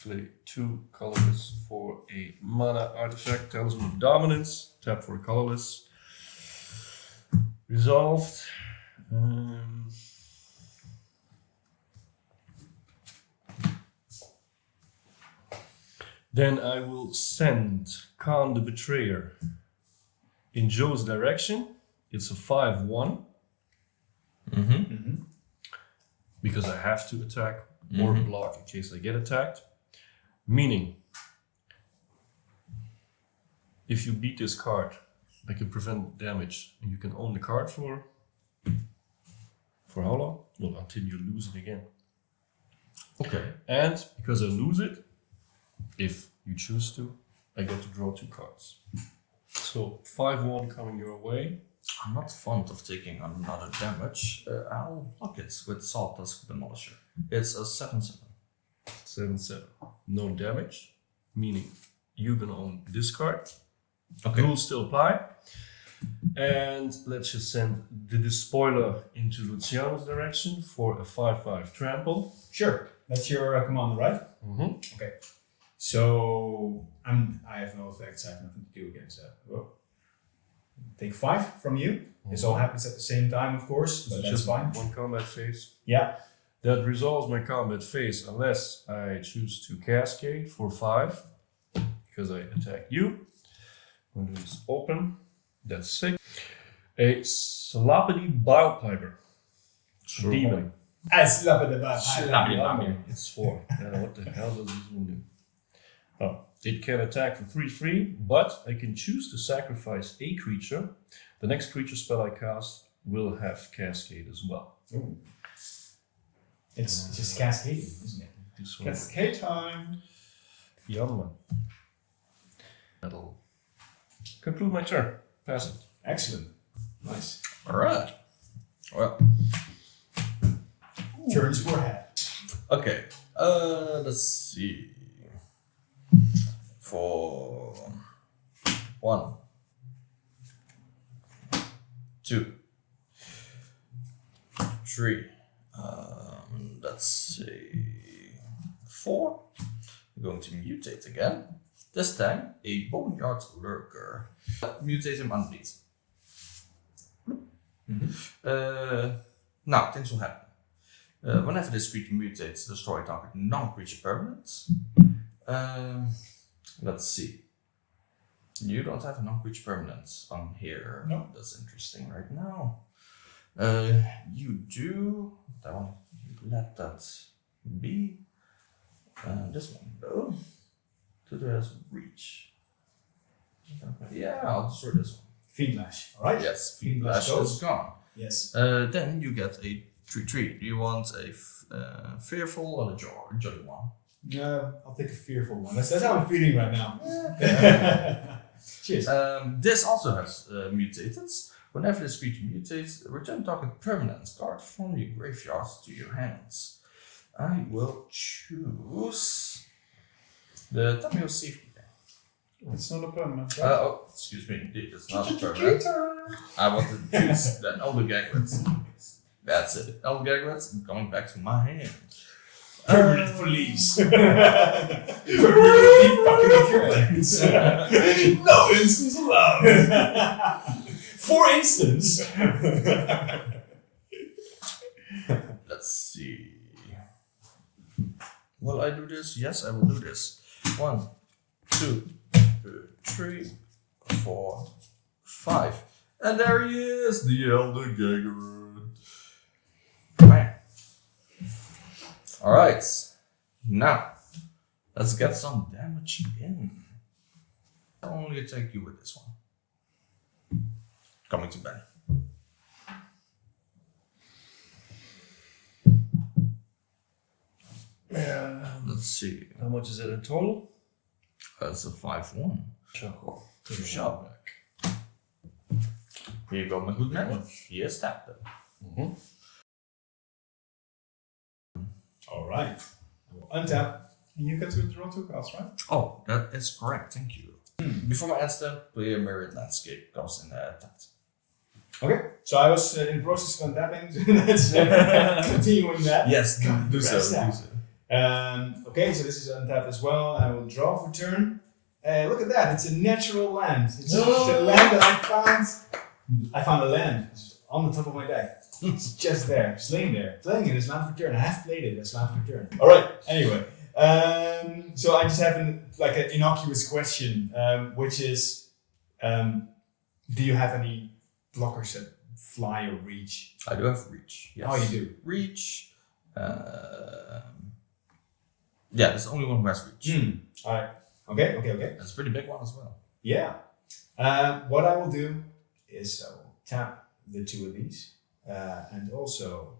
Play 2 colorless for a mana artifact, Talisman of Dominance. Tap for a colorless. Resolved. Then I will send Khan the Betrayer in Joe's direction. It's a 5/1 Mm-hmm. because I have to attack or Mhm. block in case I get attacked. Meaning, if you beat this card, I can prevent damage, and you can own the card for how long? Well, until you lose it again. Okay. And because I lose it, if you choose to, I get to draw 2 cards. So 5/1 coming your way. I'm not fond of taking another damage. I'll block it with Salt Tusk Demolisher. It's a 7/7. 7/7. No damage, meaning you're gonna own this card. Okay. Rules still apply. And let's just send the Despoiler into Luciano's direction for a 5/5 trample. Sure. That's your commander, right? Mm-hmm. So I have no effects. I have nothing to do against that. Well, take 5 from you. This all happens at the same time, of course, but So that's just fine. one combat phase. Yeah. That resolves my combat phase unless I choose to cascade for 5 because I attack you. I'm going to do this open. That's 6. A Sloppity Bilepiper. Demon. I slap it about. It's 4. What the hell does this one do? Oh, it can attack for 3/3, but I can choose to sacrifice a creature. The next creature spell I cast will have Cascade as well. Ooh. It's just cascading, isn't it? This one. Cascade time. The other one. That'll conclude my turn. Pass it. Excellent. Nice. Alright. Well, Turns were had. okay. Let's see. For 1, 2, 3. Let's see. 4. We're going to mutate again. This time, a Boneyard Lurker. Mutate him unbleed. Now, things will happen. Whenever this creature mutates, destroy target non-creature permanents. Let's see. You don't have a non-creature permanents on here. No. That's interesting right now. You do. That one. Let that be. This one though. To the reach. Yeah, I'll destroy this one. Fiend Lash. Alright? Yes, Fiend Fiend Lash Lash goes. is gone. Yes. Then you get a 3/3. Do you want a fearful or a jolly one? No, I'll take a fearful one. That's how I'm feeling right now. Cheers. This also has mutated. Whenever this creature mutates, return target permanent card from your graveyard to your hands. I will choose the Tamil Safety. It's not a permanent, right? Oh, excuse me, it's not a permanent. I want to choose the Elder Gagret. That's it. Elder Gagret coming back to my hand. Permanent police. Permanently fucking up your plans. No instance allowed. For instance. Let's see. Will I do this? Yes, I will do this. 1, 2, 3, 4, 5. And there he is, the Elder Gagret. Bam. Alright. Now, let's get some damage in. I'll only attack you with this one. Coming to Benny. Let's see. How much is it in total? That's a 5/1. Shuffle. Shot back. Here you go, my good man. He is tapped them. Mm-hmm. Alright. I will untap. And you get to draw 2 cards, right? Oh, that is correct. Thank you. Before my end step, play a mirrored landscape comes in tapped. Okay, so I was in the process of untapping, so let's continuing that. Yes, do Press so. that. Do so. Okay, so this is untapped as well. I will draw for turn. Look at that, it's a natural land. It's a land that I found. I found a land on the top of my deck. It's just there, just laying there. Playing it as land for turn. I have played it as land for turn. Alright, anyway. So I just have an innocuous question, which is, do you have any blockers that fly or reach? I do have reach. Yes. Oh, you do? Reach. Yeah, there's only one who has reach. Alright. Okay. That's a pretty big one as well. Yeah. What I will do is I will tap the 2 of these. And also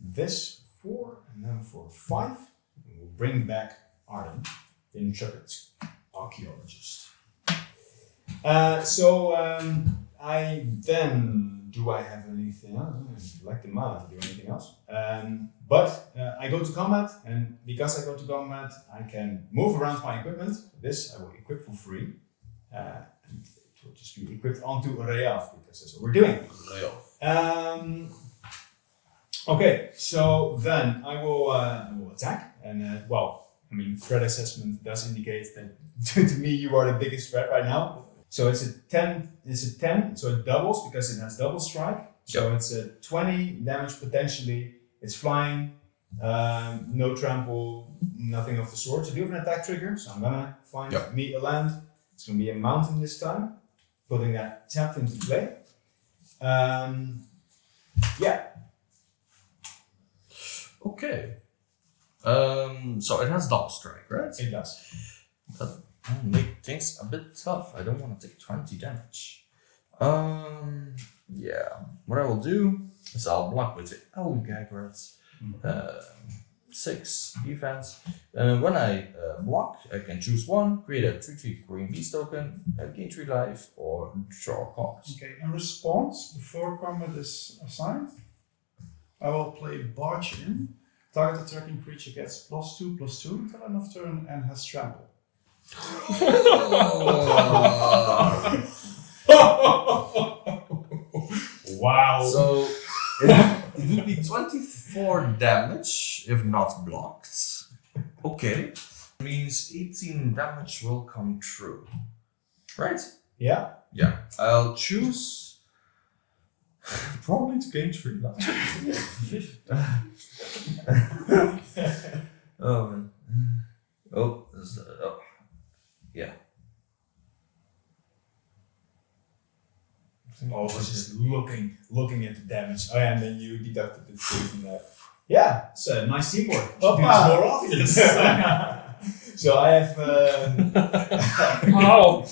this 4, and then for 5, we'll bring back Ardenn, the intrepid archaeologist. I then, do I have anything else? Like the mana to do anything else. But I go to combat, and because I go to combat, I can move around my equipment. This I will equip for free. And it will just be equipped onto Reaf, because that's what we're doing. Okay, so then I will attack, and threat assessment does indicate that to me you are the biggest threat right now. So it's a 10, so it doubles because it has double strike. So it's a 20 damage potentially. It's flying, no trample, nothing of the sort. So I do have an attack trigger, so I'm gonna find me a land. It's gonna be a mountain this time, putting that tapped into play. Okay. So it has double strike, right? It does. That will make things a bit tough. I don't want to take 20 damage. Yeah. What I will do is I'll block with the Elder Gagret. 6 defense. When I block, I can choose one, create a 3/3 green beast token, gain 3 life, or draw cards. Okay, in response, before combat is assigned, I will play Barge in. Target attacking creature gets +2/+2 until end of turn and has trample. Wow. So it would be 24 damage if not blocked. Okay. Means 18 damage will come true. Right? Yeah. Yeah. I'll choose probably to gain 3 life. Oh man. Oh, this is yeah. I was just looking at the damage. Oh yeah, and then you deducted the 2 from that. Yeah, it's a nice teamwork. Do this more often. So I have. Ow!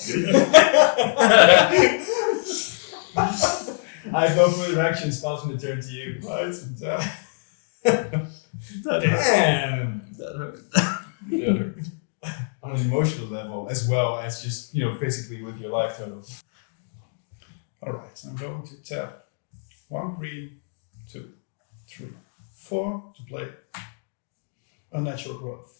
I have no further actions. Passing the turn to you. Right. Damn. That hurt. Yeah. On an emotional level, as well as just physically with your life total. Alright, I'm going to tap 1 green, 2, 3, 4 to play Unnatural Growth.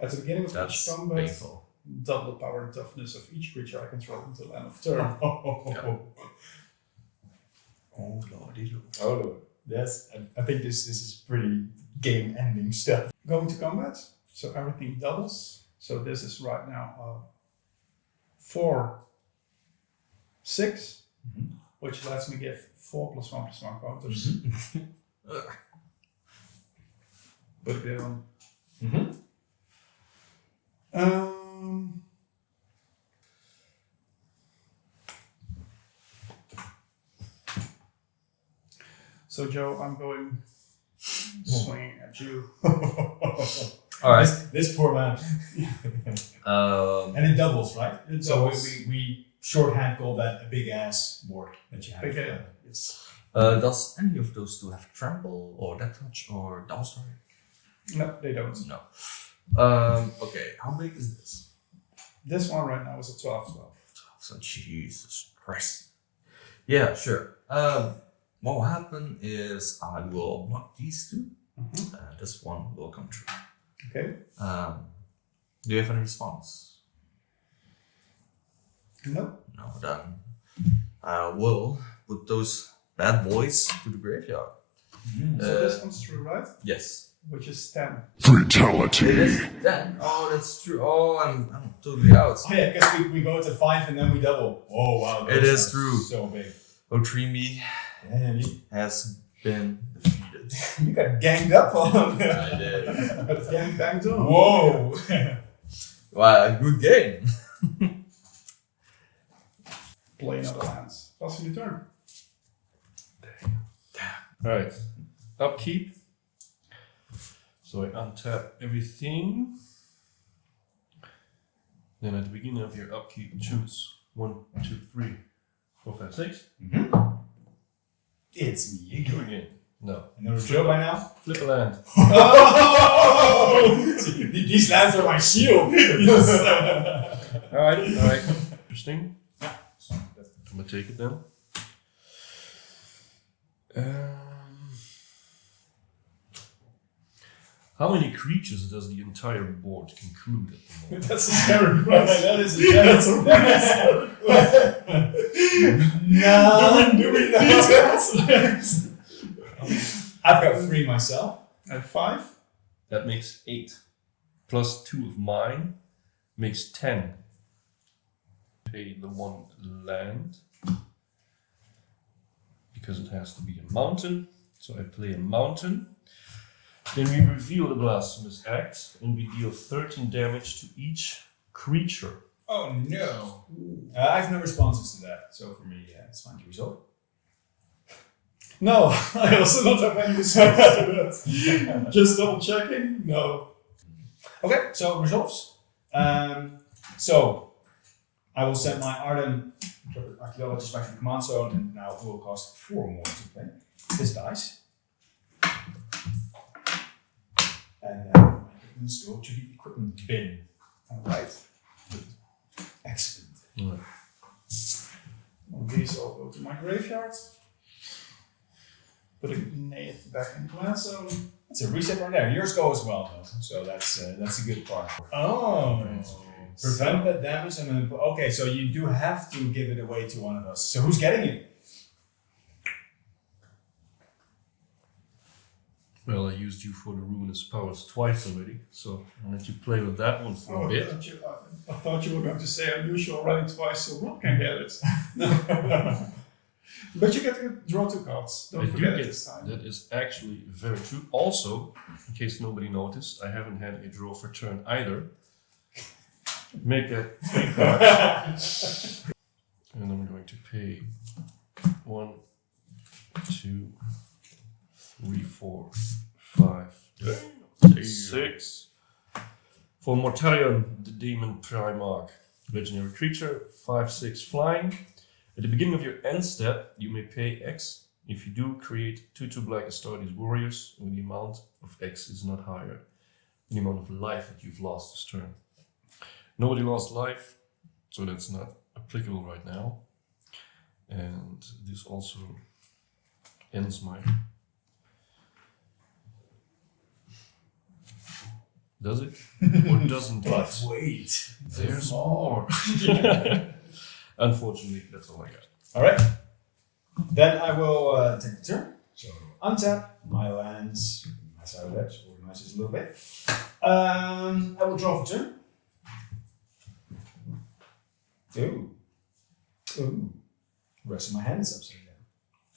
At the beginning of That's each combat, painful. double the power and toughness of each creature I control until end of turn. Oh lordy lord. Oh Lord. Yes, I think this is pretty game-ending stuff. Going to combat, so everything doubles. So this is right now 4, 6, which lets me give 4 +1 +1 counters. Put it down. So Joe, I'm going swinging at you. Alright. This poor man. And it doubles, right? It So doubles. we shorthand call that a big ass board that you have. Big ass. Yes. Does any of those two have trample or death touch or double story? No, they don't. No. Okay, how big is this? This one right now is a 12-12. So Jesus Christ. Yeah, sure. What will happen is I will block these two. This one will come true. Okay. Do you have any response? No. No, then I will put those bad boys to the graveyard. So this one's true, right? Yes. Which is 10. It is 10. Oh, that's true. Oh, I'm totally out. Oh yeah, because we go to 5 and then we double. Oh wow. It those is are true. So big. Otrimi Damn, has been defeated. you got ganged up on. I did. But gang banged on. Whoa. Wow, a good game. Play another hands. Passing the turn. Alright. Upkeep. So I untap everything. Then at the beginning of your upkeep, choose 1, 2, 3, 4, 5, 6. It's me Do again. again. No. Another show by now? Flip a land. Oh! These lands are my shield. Alright. Interesting. I'm gonna take it then. How many creatures does the entire board include at the moment? That's a scary question. That is a No. Do we I've got 3 myself. And 5? That makes 8. Plus 2 of mine makes 10. Pay the 1 land. Because it has to be a mountain. So I play a mountain. Then we reveal the Blasphemous Act and we deal 13 damage to each creature. Oh no. I have no responses to that. So for me, it's fine to resolve. No, I also don't have any response to that. Just double checking? No. Okay, so resolves. So I will send my Ardenn Archaeologist back to the command zone, and now it will cost 4 more to play. This dice. And my equipments go to the equipment bin. Alright. Excellent. Right. Well, these all go to my graveyard. Putting Neyith back in command zone. That's a reset right there. Yours go as well, though. So that's a good part. Oh. Prevent that damage and then okay, so you do have to give it away to one of us. So who's getting it? Well, I used you for the ruinous powers twice already, so I'll let you play with that one for a bit. I thought you were going to say unusual already twice, so Rob can get it. But you get to draw 2 cards. Don't forget it this time. That is actually very true. Also, in case nobody noticed, I haven't had a draw for turn either. Make that 3 cards. And I'm going to pay 1, 2, 3, 4, 5, 6. For Mortalion, the Demon Primarch. Legendary creature, 5/6 flying. At the beginning of your end step, you may pay X. If you do, create 2/2 black Astartes warriors when the amount of X is not higher than the amount of life that you've lost this turn. Nobody lost life, so that's not applicable right now. And this also ends my... Does it? Or doesn't it? But wait, There's more. Unfortunately, that's all I got. Alright. Then I will take a turn. So untap my lands. That's how that organizes a little bit. I will draw for turn. Ooh. The rest of my hand is upside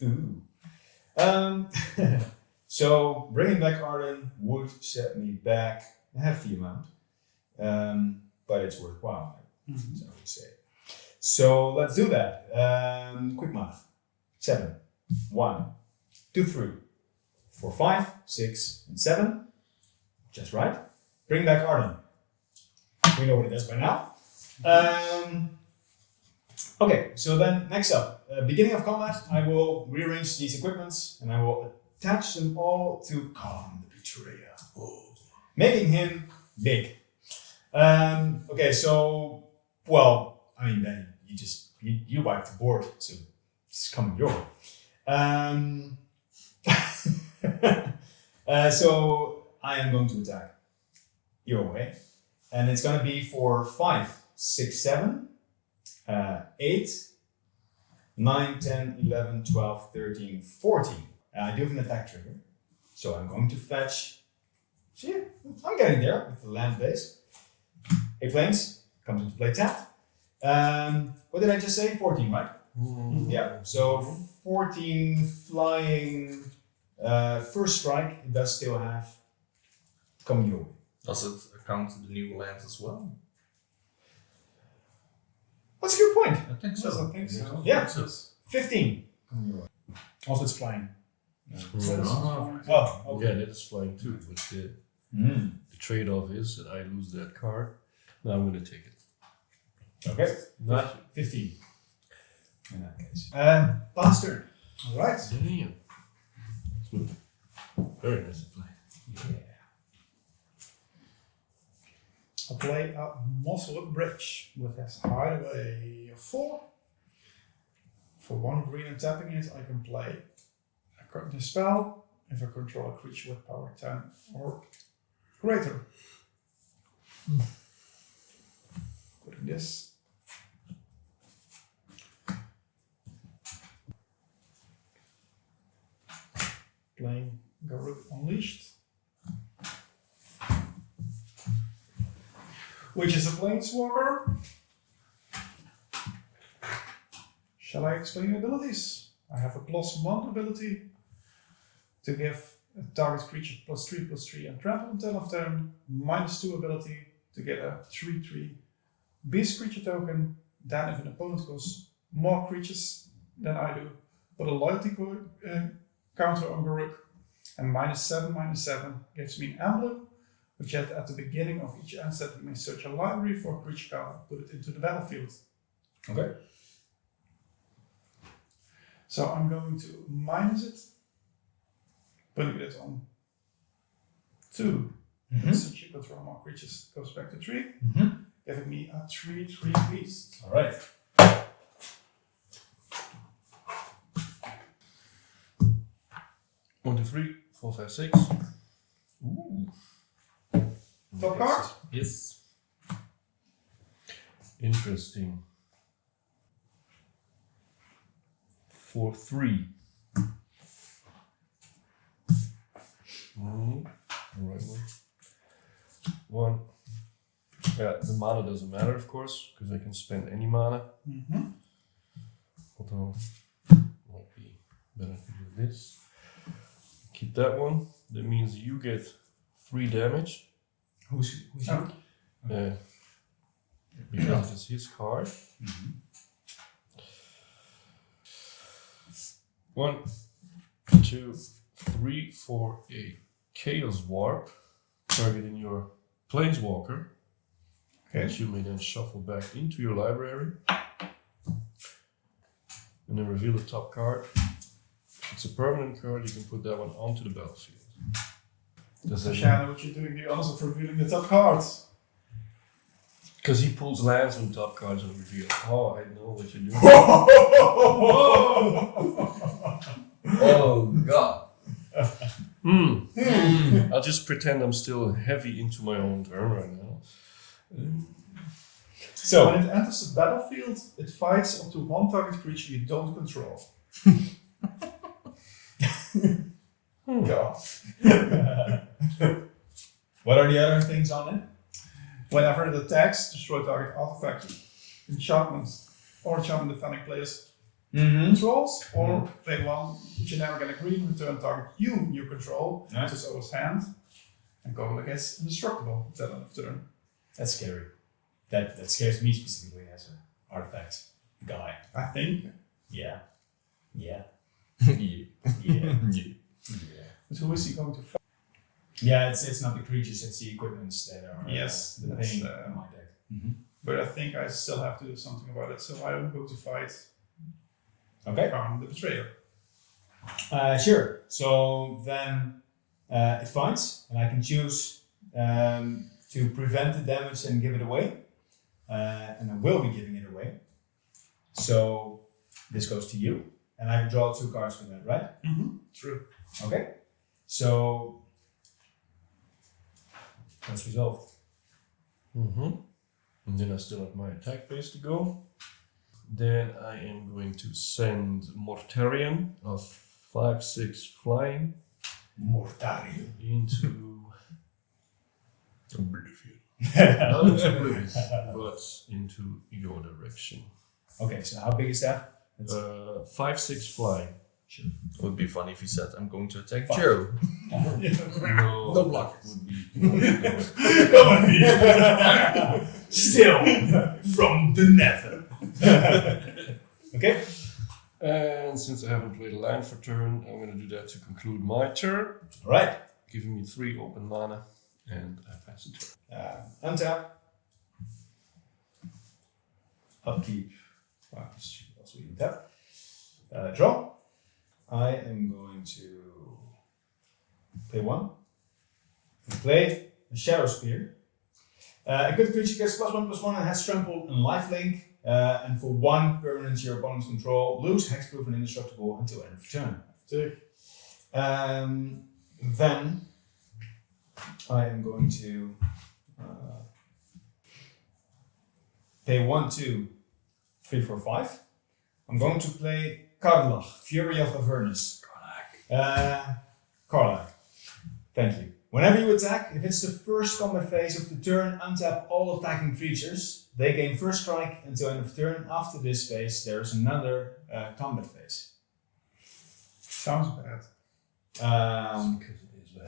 down. Ooh. So bringing back Ardenn would set me back a hefty amount. But it's worthwhile, as I would say. So let's do that. Quick math. 7, 1, 2, 3, 4, 5, 6, and 7. Just right. Bring back Ardenn. We know what it does by now. Okay, so then next up, beginning of combat, I will rearrange these equipments and I will attach them all to Khan the Betrayer, making him big. Okay, so, well, I mean, then you wipe the board, so it's coming your way. So I am going to attack your way, and it's going to be for 5, 6, 7, 8, 9, 10, 11, 12, 13, 14. I do have an attack trigger, so I'm going to fetch. See, I'm getting there with the land base. 8 planes comes into play tapped. What did I just say? 14, right? Yeah. So 14 flying. First strike. It does still have coming your way. Does it account to the new lands as well? That's a good point. I think Yes, I think so. Yeah. 15 coming your way. Also, it's flying. Oh, okay. Yeah, that is flying too, but the trade-off is that I lose that card. Now I'm going to take it. Okay. Not 15. In that case. Bastard. All right. Damn. Smooth. Very nice to play. Yeah. I'll play a Mosswood Bridge with his hideaway of 4. For 1 green and tapping it, I can play a curtain spell if I control a creature with power 10 or greater. Putting this. Playing Garruk Unleashed. Which is a planeswalker. Shall I explain abilities? I have a +1 ability to give a target creature +3/+3 and trample until of turn. -2 ability to get a 3/3 beast creature token. Then if an opponent goes more creatures than I do, put a loyalty counter on Garruk. And -7/7 gives me an emblem, which at the beginning of each end step you may search a library for a creature card and put it into the battlefield. Okay. So I'm going to minus it, putting it on 2. Since you control more creatures, it goes back to 3, giving me a 3/3 beast. All right. One, 2, 3, 4, 5, 6. Ooh. Top card? Yes. Interesting. 4, 3. Alright, one. Yeah, the mana doesn't matter, of course, because I can spend any mana. Although, might be better to do this. Keep that one. That means you get 3 damage. Who's you? Because it's his card. 1, 2, 3, 4, a Chaos Warp targeting your Planeswalker, which you may then shuffle back into your library. and then reveal the top card. If it's a permanent card, you can put that one onto the battlefield. Does that Shannon, what you're doing the honors of revealing the top cards. Because he pulls lands on top cards and reveal. Oh, I know what you're doing. Oh god. I'll just pretend I'm still heavy into my own turn right now. So, When it enters the battlefield, it fights up to one target creature you don't control. God. What are the other things on it? Whenever it attacks, destroy target artifact, enchantment, or enchantment defending players controls, or play one generic and a green, return target you control to his owner's hand, and go against indestructible at the end of turn. That's scary. That scares me specifically as an artifact guy. I think. Yeah. Yeah. But who is he going to fight? Yeah, it's not the creatures, it's the equipments that are Yes, the that's, pain in my deck. But I think I still have to do something about it, so I will go to fight Okay. the Betrayer. Sure. So then it fights, and I can choose to prevent the damage and give it away. And I will be giving it away. So this goes to you, and I draw 2 cards for that, right? True. Okay. So that's resolved. And then I still have my attack phase to go. Then I am going to send Mortarion of 5/6 flying Mortarion. into oblivion. Not into oblivion, but into your direction. Okay, so how big is that? 5/6 flying. It would be funny if he said, I'm going to attack Fuck. Joe. No, No block. Would be Come on, still from the nether. Okay. And since I haven't played a land for turn, I'm going to do that to conclude my turn, All right. giving me 3 open mana, and I pass the turn. Untap. Upkeep. Wow, this should also be tap. Draw. I am going to play 1. Play a Shadow Spear. A good creature gets +1/+1 and has trample and lifelink. And for 1 permanent your opponent's control, lose hexproof and indestructible until end of turn. Then I am going to pay 1, 2, 3, 4, 5. I'm going to play Karlach, Fury of Avernus. Karlach. Thank you. Whenever you attack, if it's the first combat phase of the turn, untap all attacking creatures. They gain first strike until end of turn. After this phase, there is another combat phase. Sounds bad.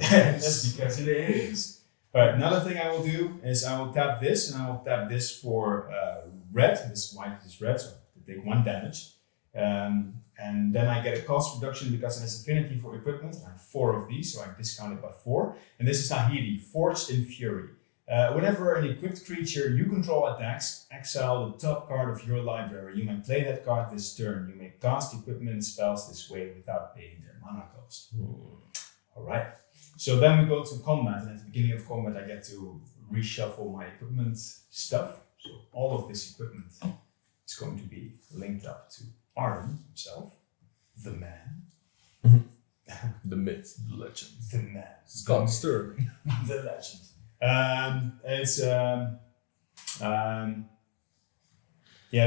That's because it is. Alright, another thing I will do is I will tap this, and I will tap this for red. This is white, this is red, so I take 1 damage. And then I get a cost reduction because it has affinity for equipment. I have 4 of these, so I discount it by 4. And this is Nahiri, Forged in Fury. Whenever an equipped creature you control attacks, exile the top card of your library. You may play that card this turn. You may cast equipment spells this way without paying their mana cost. Alright. So then we go to combat, and at the beginning of combat I get to reshuffle my equipment stuff. So all of this equipment is going to be linked up to Ardenn himself, the man. The myth, the legend. The man. Scott Stern. The legend.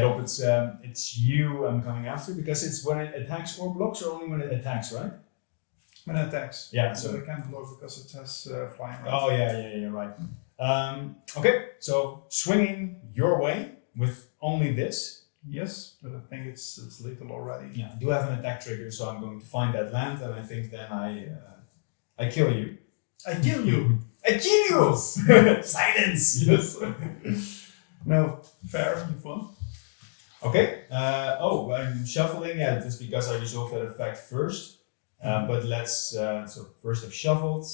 Rob, it's you I'm coming after because it's when it attacks or blocks, or only when it attacks, right? When it attacks. Yeah. So they can't block because it has flying. Right? Oh yeah, right. Okay, so swinging your way with only this. Yes, but I think it's lethal already. Yeah, I do have an attack trigger, so I'm going to find that land, and I think then I kill you. I kill you! I kill you! Silence! Yes. No, fair, you won. Okay. I'm shuffling. Yeah, that's because I resolved that effect first. But let's. So first I've shuffled,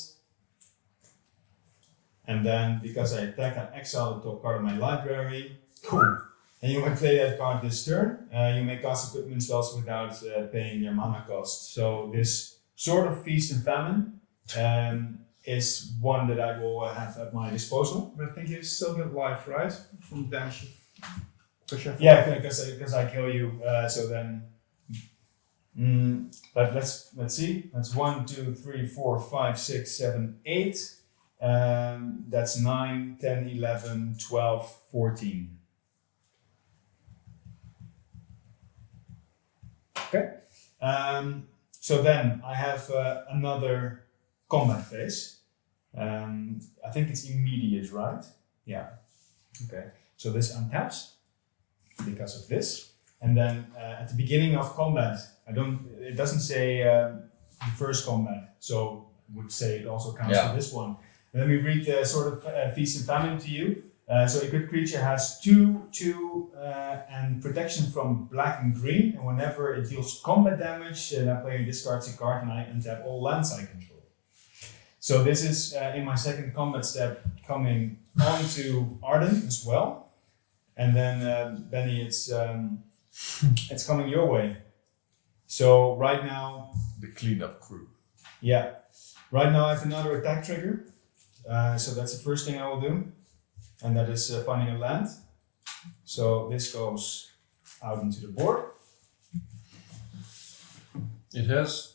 and then because I attack, I exile the top card of my library. Cool. And you can play that card this turn. You may cast equipment spells without paying their mana cost. So this sort of Feast and Famine is one that I will have at my disposal. But I think you still get life, right? From damage. Yeah, because I kill you. So then, but let's see. That's 1, 2, 3, 4, 5, 6, 7, 8. That's 9, 10, 11, 12, 14. Okay. So then I have another combat phase. I think it's immediate, right? Yeah. Okay. So this untaps because of this, and then at the beginning of combat, it doesn't say the first combat, so I would say it also counts for this one. And let me read the sort of Feast and Famine to you. So a good creature has 2, and protection from black and green, and whenever it deals combat damage, that player discards a card and I untap all lands I control. So this is in my second combat step coming on to Ardenn as well, and then Benny, it's coming your way. So right now, The cleanup crew. yeah, right now I have another attack trigger. So that's the first thing I will do. And that is finding a land. So this goes out into the board. It has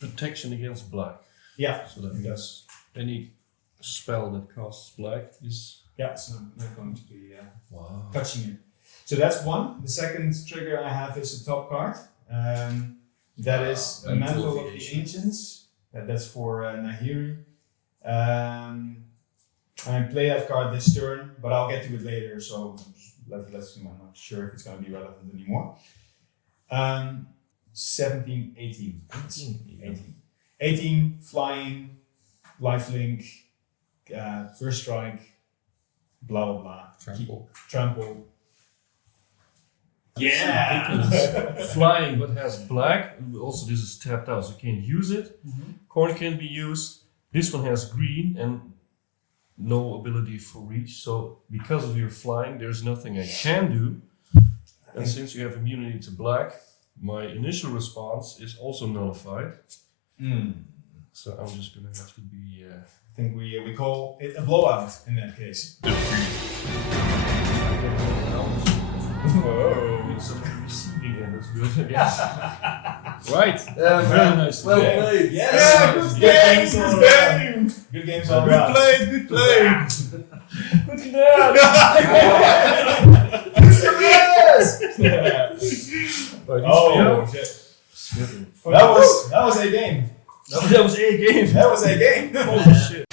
protection against black. Yeah. So that means any spell that casts black is... Yeah, so I'm not going to be Wow. touching it. So that's one. The second trigger I have is a top card. That is the Mantle of the Ancients. That's for Nahiri. I play that card this turn, but I'll get to it later, so let's see. I'm not sure if it's going to be relevant anymore. 17, 18. 18, flying, lifelink, first strike, blah blah blah. Trample. Yeah! Flying but has black. Also, this is tapped out, so you can't use it. Corn can be used. This one has green and no ability for reach. So because of your flying, there's nothing I can do. And since you have immunity to black, my initial response is also nullified. So I'm just gonna have to be. I think we call it a blowout in that case. Whoa! Somebody receiving it, that's good. Yes. Right. Very nice. Well Yeah. played. Yes. Yeah, good Yes. game, good game. Good games all Good around. play, good play. Good job. Oh shit! That was a game. That was a game. That was a game. Holy shit.